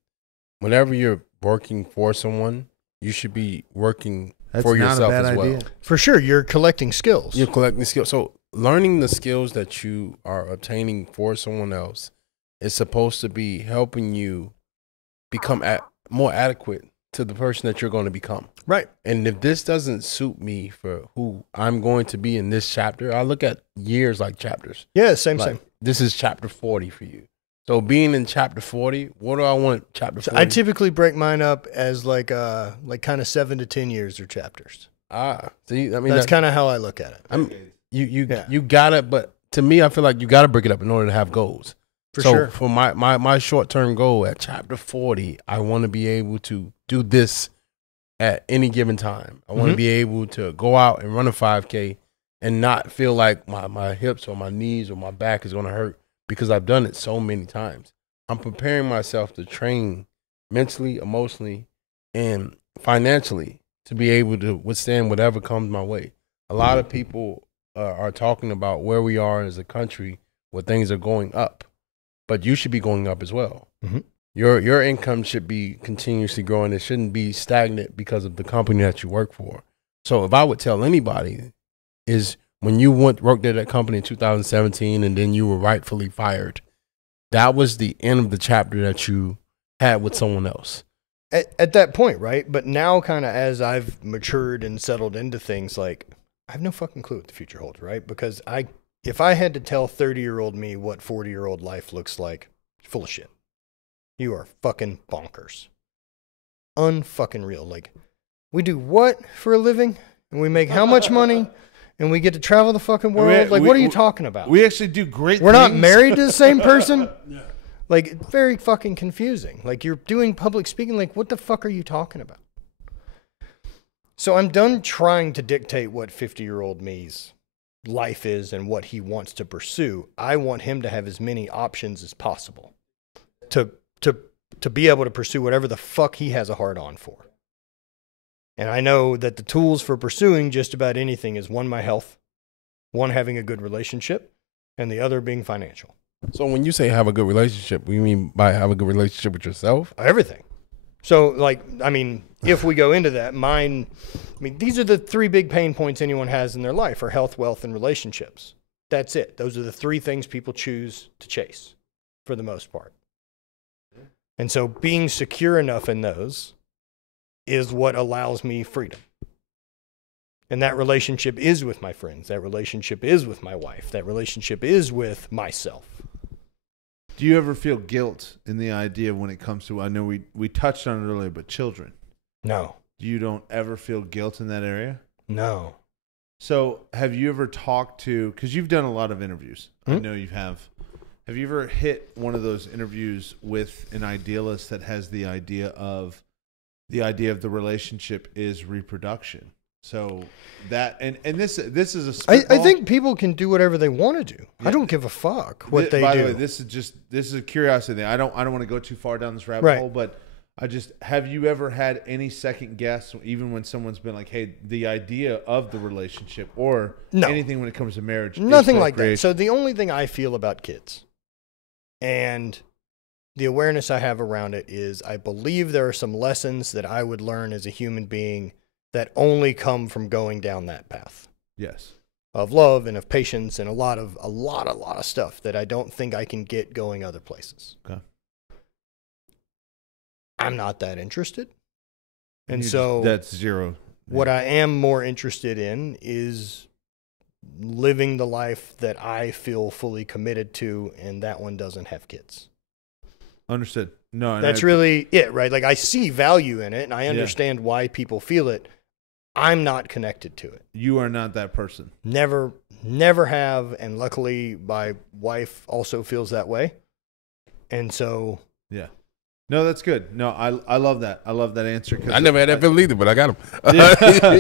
whenever you're working for someone, you should be working for yourself as well. For sure, you're collecting skills. You're collecting skills. So learning the skills that you are obtaining for someone else is supposed to be helping you become more adequate to the person that you're going to become. Right. And if this doesn't suit me for who I'm going to be in this chapter, I look at years like chapters. Yeah, same. This is chapter 40 for you. So being in chapter 40, what do I want chapter 40? So I typically break mine up as like kind of 7 to 10 years or chapters. See, I mean, that's kind of how I look at it. You gotta, but to me, I feel like you gotta break it up in order to have goals. For sure. For my short-term goal at chapter 40, I want to be able to do this at any given time. I want to be able to go out and run a 5K and not feel like my hips or my knees or my back is going to hurt because I've done it so many times. I'm preparing myself to train mentally, emotionally, and financially to be able to withstand whatever comes my way. A lot of people are talking about where we are as a country where things are going up. But you should be going up as well. Mm-hmm. Your income should be continuously growing. It shouldn't be stagnant because of the company that you work for. So if I would tell anybody is when you worked at that company in 2017 and then you were rightfully fired, that was the end of the chapter that you had with someone else. At that point, right? But now kind of as I've matured and settled into things, like I have no fucking clue what the future holds, right? Because if I had to tell 30-year-old me what 40-year-old life looks like, full of shit. You are fucking bonkers. Unfucking real. Like, we do what for a living? And we make how much money? And we get to travel the fucking world? Like, what are you talking about? We actually do great We're things. not married to the same person? Yeah. Like, it's very fucking confusing. Like, you're doing public speaking. Like, what the fuck are you talking about? So I'm done trying to dictate what 50-year-old me's life is and what he wants to pursue. I want him to have as many options as possible to be able to pursue whatever the fuck he has a heart on for. And I know that the tools for pursuing just about anything is one, my health, one, having a good relationship, and the other being financial. So when you say have a good relationship, what do you mean by have a good relationship with yourself? Everything. So, like, I mean, if we go into that, these are the 3 big pain points anyone has in their life are health, wealth, and relationships. That's it. Those are the 3 things people choose to chase for the most part. And so being secure enough in those is what allows me freedom. And that relationship is with my friends. That relationship is with my wife. That relationship is with myself. Do you ever feel guilt in the idea when it comes to, I know we touched on it earlier, but children? No. You don't ever feel guilt in that area? No. So have you ever talked to, because you've done a lot of interviews. I know you have. Have you ever hit one of those interviews with an idealist that has the idea of the relationship is reproduction? So that, and this is a spitball. I think people can do whatever they want to do. Yeah. I don't give a fuck what they do. By the way, this is a curiosity thing. I don't want to go too far down this rabbit hole, but have you ever had any second guess, even when someone's been like, hey, the idea of the relationship or anything when it comes to marriage? Nothing like that. So the only thing I feel about kids and the awareness I have around it is I believe there are some lessons that I would learn as a human being that only come from going down that path. Yes. Of love and of patience and a lot of stuff that I don't think I can get going other places. Okay. I'm not that interested. And so that's zero. What I am more interested in is living the life that I feel fully committed to, and that one doesn't have kids. Understood. No, that's really it, right? Like I see value in it and I understand why people feel it. I'm not connected to it. You are not that person. Never have, and luckily my wife also feels that way. And so yeah. No, that's good. No, I love that. I love that answer. I never had that feeling either, but I got him.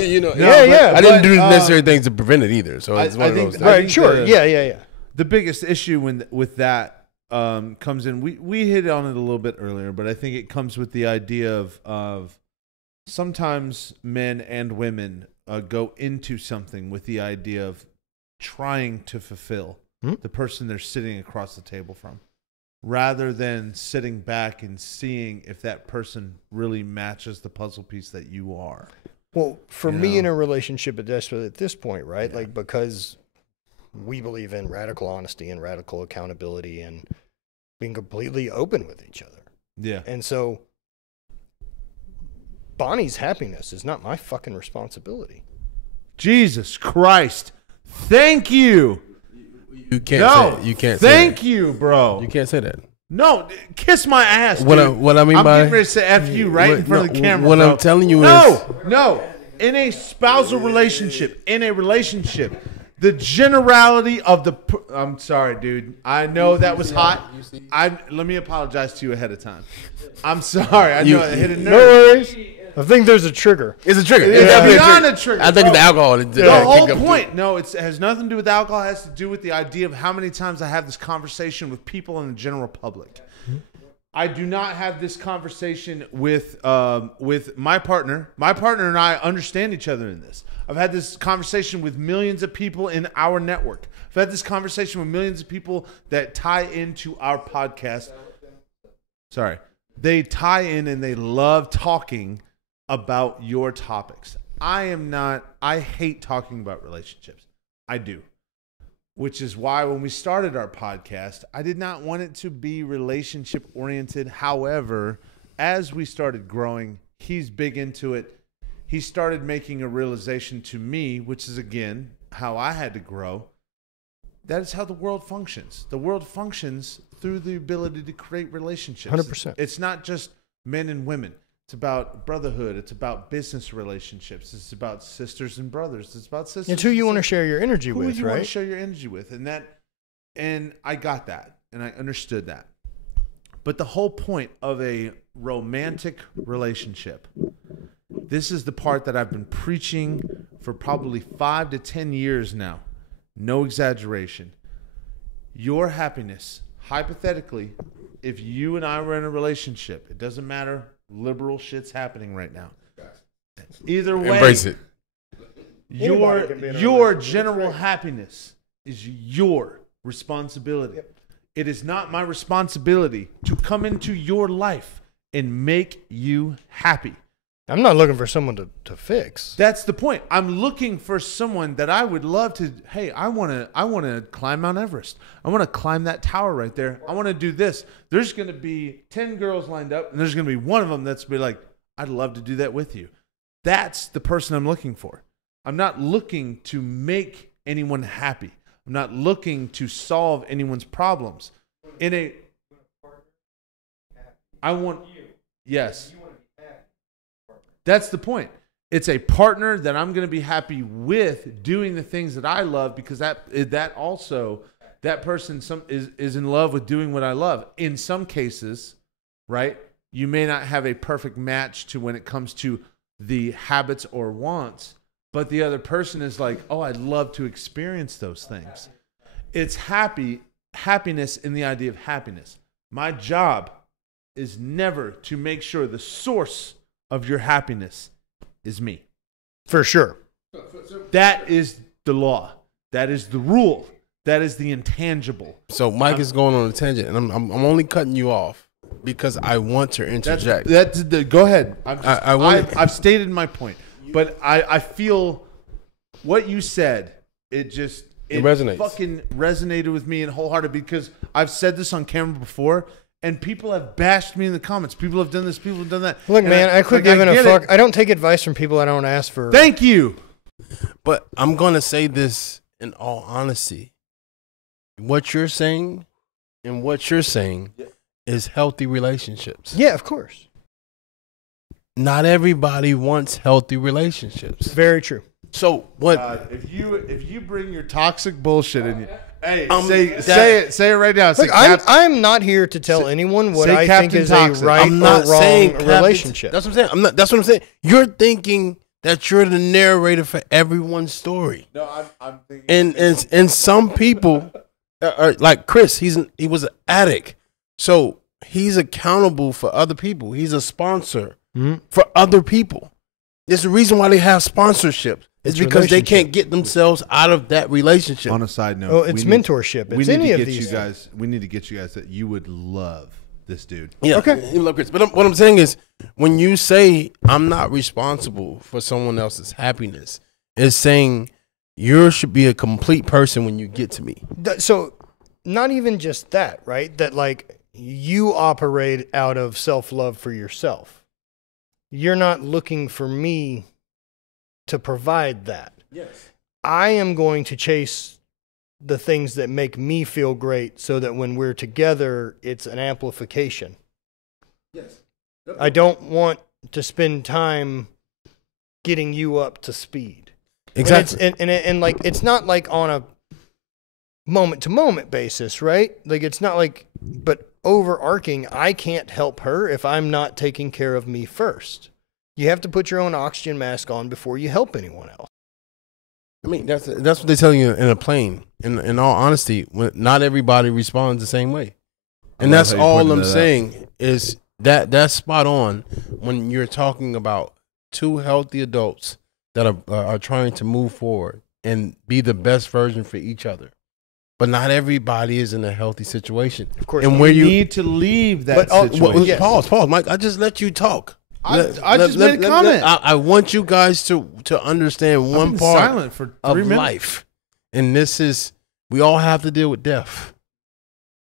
You know, I didn't do the necessary things to prevent it either. So it's one of those things. Right, sure. Yeah. The biggest issue with that comes in, we hit on it a little bit earlier, but I think it comes with the idea of sometimes men and women go into something with the idea of trying to fulfill the person they're sitting across the table from, rather than sitting back and seeing if that person really matches the puzzle piece that you are. Well, for me in a relationship, especially at this point, right? Yeah. Like, because we believe in radical honesty and radical accountability and being completely open with each other. Yeah. And so Bonnie's happiness is not my fucking responsibility. Jesus Christ. Thank you. You can't say it. You can't say Thank that. you, bro. You can't say that. No, kiss my ass, dude. What I mean I'm by getting ready to say F you right in front of the camera, What bro. I'm telling you No. In a spousal relationship, the generality of the... I'm sorry, dude. I know that was hot. Let me apologize to you ahead of time. I'm sorry. I know it hit a nerve. No worries. I think there's a trigger. It's a trigger. It's It's definitely beyond a trigger. I think bro. it's the alcohol. The whole point. No, it has nothing to do with alcohol. It has to do with the idea of how many times I have this conversation with people in the general public. I do not have this conversation with my partner. My partner and I understand each other in this. I've had this conversation with millions of people in our network. I've had this conversation with millions of people that tie into our podcast. Sorry. They tie in and they love talking about your topics. I hate talking about relationships. I do. Which is why when we started our podcast, I did not want it to be relationship oriented. However, as we started growing, he's big into it. He started making a realization to me, which is again, how I had to grow. That is how the world functions. The world functions through the ability to create relationships. 100%. It's not just men and women. It's about brotherhood. It's about business relationships. It's about sisters and brothers. It's about sisters. It's who you want to share your energy Who with, you want to right? share your energy with. And I got that. And I understood that. But the whole point of a romantic relationship, this is the part that I've been preaching for probably 5 to 10 years now. No exaggeration. Your happiness, hypothetically, if you and I were in a relationship, it doesn't matter. Liberal shit's happening right now. Either way, Embrace it. your general happiness is your responsibility. Yep. It is not my responsibility to come into your life and make you happy. I'm not looking for someone to fix. That's the point. I'm looking for someone that I would love to. Hey, I want to climb Mount Everest. I want to climb that tower right there. I want to do this. There's going to be 10 girls lined up, and there's going to be one of them that's be like, I'd love to do that with you. That's the person I'm looking for. I'm not looking to make anyone happy. I'm not looking to solve anyone's problems. Yes. That's the point. It's a partner that I'm going to be happy with doing the things that I love, because that person is in love with doing what I love. In some cases, right, you may not have a perfect match to when it comes to the habits or wants, but the other person is like, oh, I'd love to experience those things. It's happiness in the idea of happiness. My job is never to make sure the source of your happiness is me. For sure. That is the law. That is the rule. That is the intangible. So Mike is going on a tangent, and I'm only cutting you off because I want to interject. Go ahead. I've stated my point, but I feel what you said. It resonates. Fucking resonated with me and wholehearted, because I've said this on camera before. And people have bashed me in the comments. People have done this. People have done that. Look, man, I quit giving a fuck. I don't take advice from people I don't ask for. Thank you. But I'm going to say this in all honesty. What you're saying and what you're saying is healthy relationships. Yeah, of course. Not everybody wants healthy relationships. Very true. So what? If you bring your toxic bullshit in you, hey, say it right now. Look, I'm not here to tell anyone what I think Captain is Toxic. a right I'm not or wrong saying relationship. That's what I'm saying. That's what I'm saying. You're thinking that you're the narrator for everyone's story. No, I'm thinking. And some people, like Chris, he was an addict, so he's accountable for other people. He's a sponsor for other people. There's a reason why they have sponsorships. It's because they can't get themselves out of that relationship. On a side note, Oh, it's mentorship. It's any of these guys. We need to get you guys that you would love this dude. Yeah, okay. You love Chris. But what I'm saying is, when you say I'm not responsible for someone else's happiness, it's saying you should be a complete person when you get to me. So, not even just that, right? That like you operate out of self-love for yourself. you're not looking for me to provide that. Yes. I am going to chase the things that make me feel great so that when we're together, it's an amplification. Yes. I don't want to spend time getting you up to speed. Exactly. And like, it's not like on a moment to moment basis, right? Like, it's not like, but overarching, I can't help her if I'm not taking care of me first. You have to put your own oxygen mask on before you help anyone else. I mean, that's what they tell you in a plane. In all honesty, not everybody responds the same way, and that's all I'm saying is that's spot on when you're talking about two healthy adults that are trying to move forward and be the best version for each other. But not everybody is in a healthy situation. Of course, and where you need to leave that situation. yes. Pause, Mike. I just let you talk. I just made a comment. I want you guys to understand one part silent for 3 of minutes. life, and this is we all have to deal with death.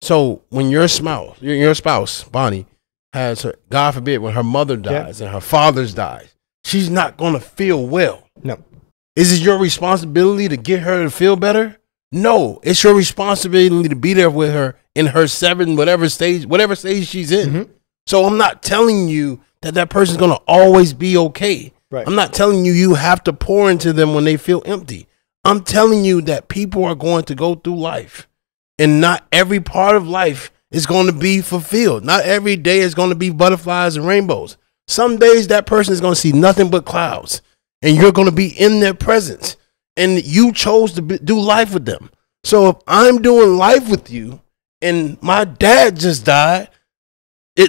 So when your spouse Bonnie has her, God forbid, when her mother dies and her father's dies, she's not going to feel well. No. Is it your responsibility to get her to feel better? No, it's your responsibility to be there with her in her whatever stage she's in. Mm-hmm. So I'm not telling you that person's going to always be okay. Right. I'm not telling you have to pour into them when they feel empty. I'm telling you that people are going to go through life, and not every part of life is going to be fulfilled. Not every day is going to be butterflies and rainbows. Some days that person is going to see nothing but clouds, and you're going to be in their presence, and you chose to do life with them. So if I'm doing life with you and my dad just died,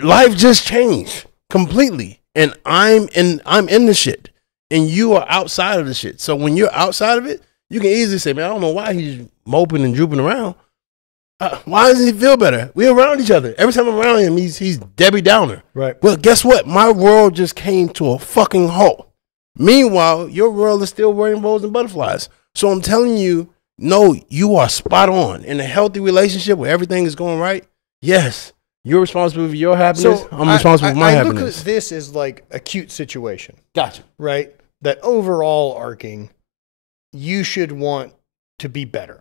life just changed completely, and I'm in the shit, and you are outside of the shit. So when you're outside of it, you can easily say, man, I don't know why he's moping and drooping around. Why doesn't he feel better? We're around each other. Every time I'm around him, he's Debbie Downer. Right. Well, guess what? My world just came to a fucking halt. Meanwhile, your world is still rainbows and butterflies. So I'm telling you, no, you are spot on. In a healthy relationship where everything is going right, yes, you're responsible for your happiness. So I'm responsible for my happiness. I look at this as like a cute situation. Gotcha. Right? That overall arcing, you should want to be better.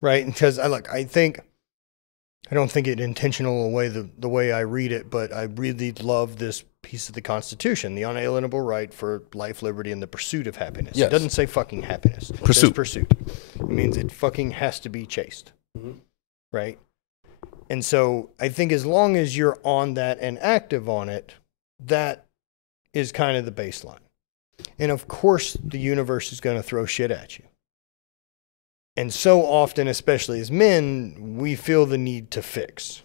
Right? Because I don't think it intentional the way I read it, but I really love this piece of the Constitution, the unalienable right for life, liberty, and the pursuit of happiness. Yes. It doesn't say fucking happiness. It Pursuit. says pursuit. It means it fucking has to be chased. Mm-hmm. Right? And so I think as long as you're on that and active on it, that is kind of the baseline. And of course, the universe is going to throw shit at you. And so often, especially as men, we feel the need to fix.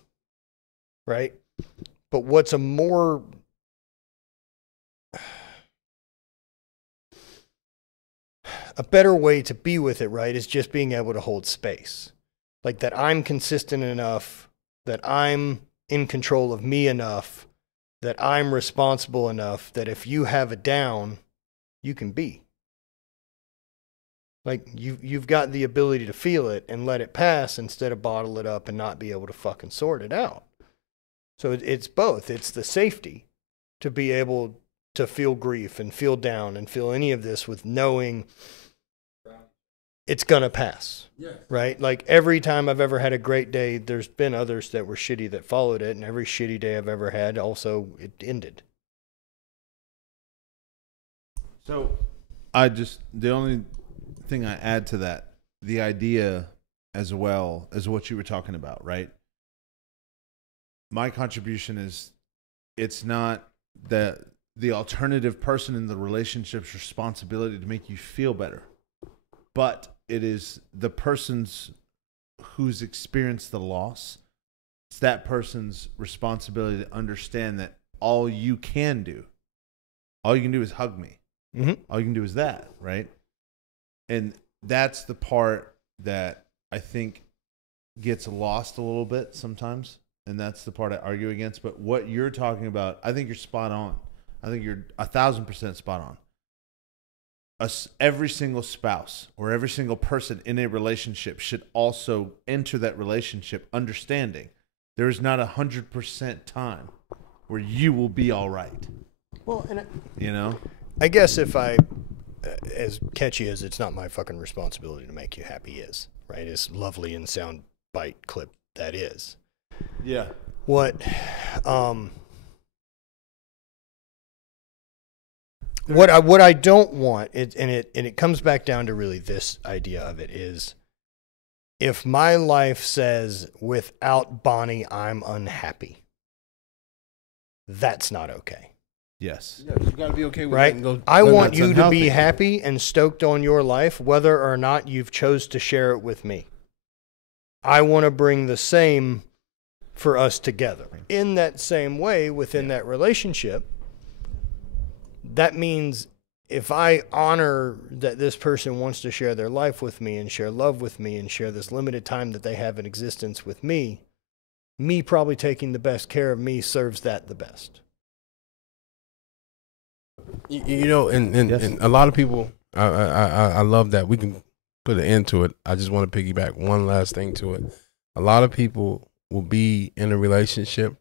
Right? But what's a better way to be with it, right, is just being able to hold space. Like that I'm consistent enough, that I'm in control of me enough, that I'm responsible enough, that if you have a down, you can be. Like you've got the ability to feel it and let it pass instead of bottle it up and not be able to fucking sort it out. So it's both. It's the safety to be able to feel grief and feel down and feel any of this with knowing it's going to pass. Yes. Right? Like every time I've ever had a great day, there's been others that were shitty that followed it. And every shitty day I've ever had, also, it ended. So the only thing I add to that, the idea as well as what you were talking about, right? My contribution is it's not the alternative person in the relationship's responsibility to make you feel better, but it is the person's who's experienced the loss. It's that person's responsibility to understand that all you can do is hug me. Mm-hmm. All you can do is that, right? And that's the part that I think gets lost a little bit sometimes. And that's the part I argue against. But what you're talking about, I think you're spot on. I think you're 1,000% spot on. Every single spouse or every single person in a relationship should also enter that relationship understanding there is not 100% time where you will be all right. Well, and You know? I guess if I, as catchy as it's not my fucking responsibility to make you happy is, right? As lovely and sound bite clip that is. Yeah. What I don't want, it comes back down to really this idea of it is, if my life says without Bonnie I'm unhappy, that's not okay. Yes. Yeah, you gotta be okay with Right? letting go. I want that's you to unhealthy. be happy and stoked on your life, whether or not you've chose to share it with me. I want to bring the same for us together. In that same way, within that relationship, that means if I honor that this person wants to share their life with me and share love with me and share this limited time that they have in existence with me probably taking the best care of me serves that the best. You know, and a lot of people, I love that. We can put an end to it. I just want to piggyback one last thing to it. A lot of people will be in a relationship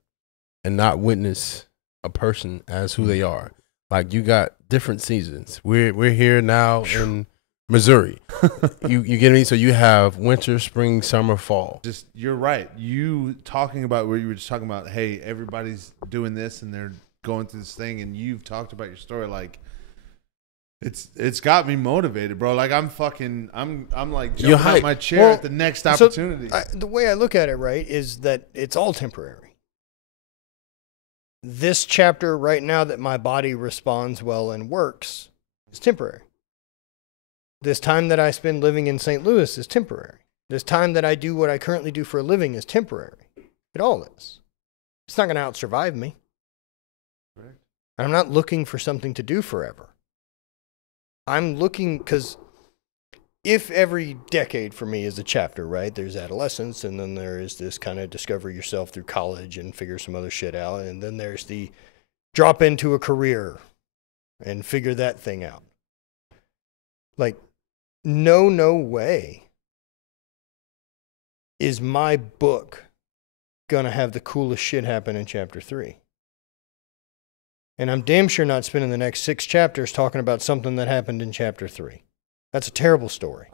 and not witness a person as who they are. Like, you got different seasons. We're here now in Missouri. You get me? So you have winter, spring, summer, fall. Just, you're right. You talking about where you were just talking about, hey, everybody's doing this and they're going through this thing, and you've talked about your story, like, it's got me motivated, bro. Like, I'm like You're jumping out hyped. my chair at the next opportunity. The way I look at it, right, is that it's all temporary. This chapter right now that my body responds well and works is temporary. This time that I spend living in St. Louis is temporary. This time that I do what I currently do for a living is temporary. It all is. It's not going to out-survive me. Correct. I'm not looking for something to do forever. I'm looking, because if every decade for me is a chapter, right? There's adolescence, and then there is this kind of discover yourself through college and figure some other shit out, and then there's the drop into a career and figure that thing out. Like, no way is my book gonna have the coolest shit happen in chapter 3. And I'm damn sure not spending the next 6 chapters talking about something that happened in chapter 3. That's a terrible story.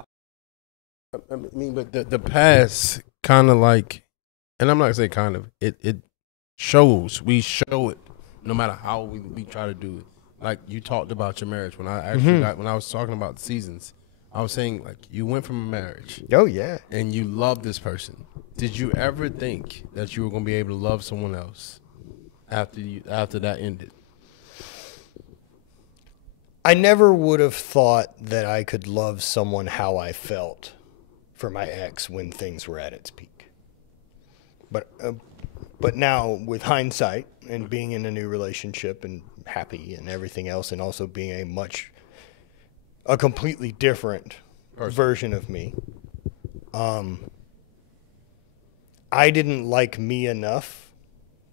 I mean, but the past kind of like, and I'm not gonna say kind of, it shows. We show it no matter how we try to do it. Like, you talked about your marriage when I actually when I was talking about the seasons. I was saying, like, you went from a marriage. Oh, yeah. And you love this person. Did you ever think that you were going to be able to love someone else after that ended? I never would have thought that I could love someone how I felt for my ex when things were at its peak. But now, with hindsight and being in a new relationship and happy and everything else, and also being a completely different version of me, I didn't like me enough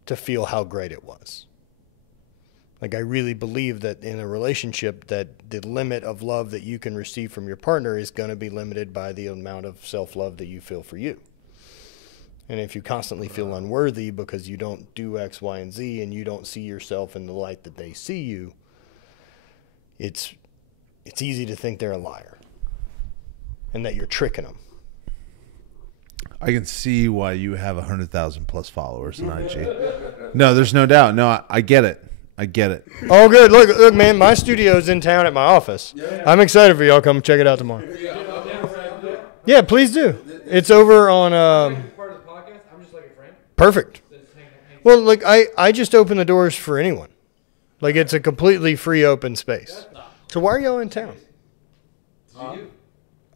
to feel how great it was. Like, I really believe that in a relationship that the limit of love that you can receive from your partner is going to be limited by the amount of self-love that you feel for you. And if you constantly feel unworthy because you don't do X, Y, and Z, and you don't see yourself in the light that they see you, it's easy to think they're a liar and that you're tricking them. I can see why you have 100,000 plus followers on IG. No, there's no doubt. No, I get it. I get it. Oh, good. Look, man, my studio's in town at my office. I'm excited for y'all. Come check it out tomorrow. Yeah, please do. It's over on... Part of the podcast. I'm just like a friend. Perfect. Well, look, I just open the doors for anyone. Like, it's a completely free open space. So why are y'all in town?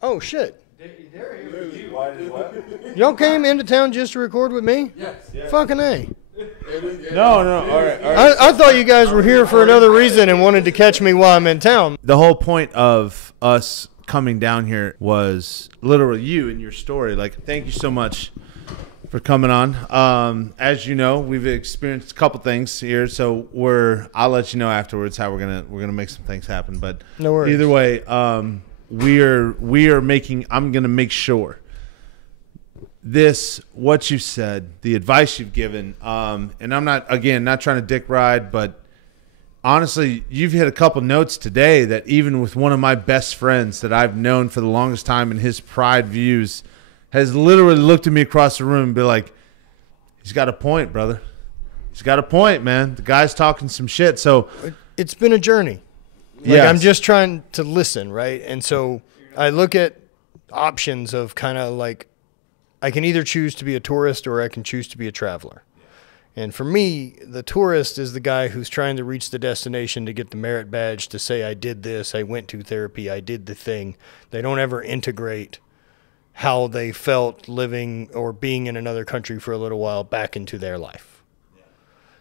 Oh, shit. Y'all came into town just to record with me? Yes. Fucking A. No. All right. I thought you guys were here for another reason and wanted to catch me while I'm in town. The whole point of us coming down here was literally you and your story. Like, thank you so much for coming on. As you know, we've experienced a couple things here, so I'll let you know afterwards how we're gonna make some things happen. But No worries. Either way, we are making. I'm gonna make sure what you said, the advice you've given, and I'm not trying to dick ride, but honestly, you've hit a couple notes today that even with one of my best friends that I've known for the longest time and his pride views has literally looked at me across the room and be like, he's got a point, brother. He's got a point, man. The guy's talking some shit. So it's been a journey. Like, yes. I'm just trying to listen, right? And so I look at options of kind of like, I can either choose to be a tourist or I can choose to be a traveler. And for me, the tourist is the guy who's trying to reach the destination to get the merit badge to say, I did this, I went to therapy, I did the thing. They don't ever integrate how they felt living or being in another country for a little while back into their life.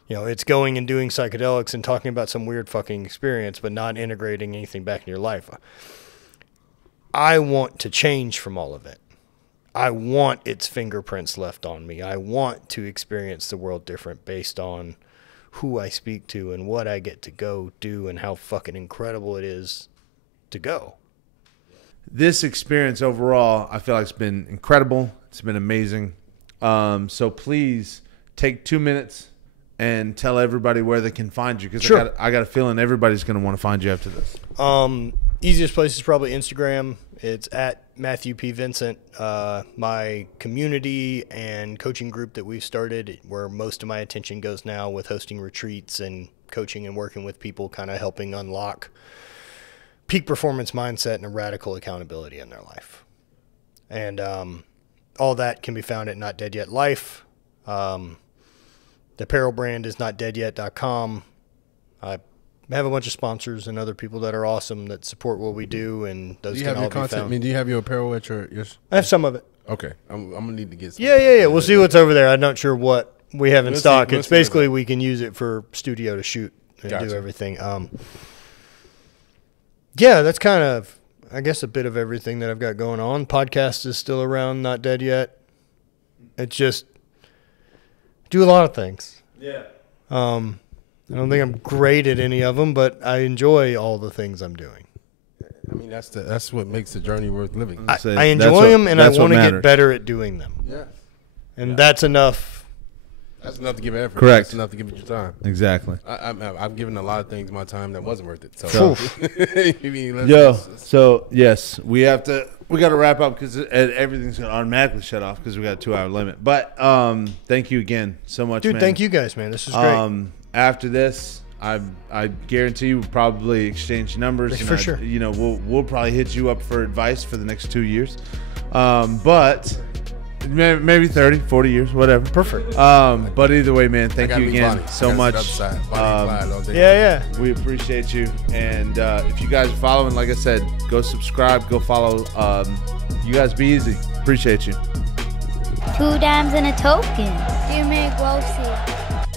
You know, it's going and doing psychedelics and talking about some weird fucking experience, but not integrating anything back in your life. I want to change from all of it. I want its fingerprints left on me. I want to experience the world different based on who I speak to and what I get to go do and how fucking incredible it is to go. This experience overall, I feel like it's been incredible. It's been amazing. So please take 2 minutes and tell everybody where they can find you. Because sure. I got a feeling everybody's going to want to find you after this. Easiest place is probably Instagram. It's at Matthew P. Vincent. My community and coaching group that we've started, where most of my attention goes now with hosting retreats and coaching and working with people, kind of helping unlock peak performance mindset and a radical accountability in their life. And all that can be found at Not Dead Yet Life. The apparel brand is notdeadyet.com. I have a bunch of sponsors and other people that are awesome that support what we do, and those Do you can have all your be content? found. I mean, do you have your apparel at your I have some of it. Okay, I'm gonna need to get some. Yeah. We'll see what's over there. I'm not sure what we have in We'll stock. see. It's basically we can use it for studio to shoot and Gotcha. do everything. Yeah, that's kind of, I guess, a bit of everything that I've got going on. Podcast is still around, not dead yet. It's just do a lot of things. Yeah. I don't think I'm great at any of them, but I enjoy all the things I'm doing. I mean, that's what makes the journey worth living. I enjoy them, and I want to get better at doing them. Yeah, And that's enough. that's enough to give it effort. Correct. That's enough to give it your time. Exactly. I've given a lot of things my time that wasn't worth it. So, So yes, we got to wrap up because everything's going to automatically shut off because we got a 2 hour limit. But thank you again so much, Dude, man. thank you guys, man. This is great. After this, I guarantee you we'll probably exchange numbers. For sure. You know, we'll probably hit you up for advice for the next 2 years. But maybe 30, 40 years, whatever. Perfect. But either way, man, thank you again so much. Yeah. We appreciate you. And if you guys are following, like I said, go subscribe, go follow. You guys be easy. Appreciate you. 2 dimes and a token. Dear Meg Wolsey.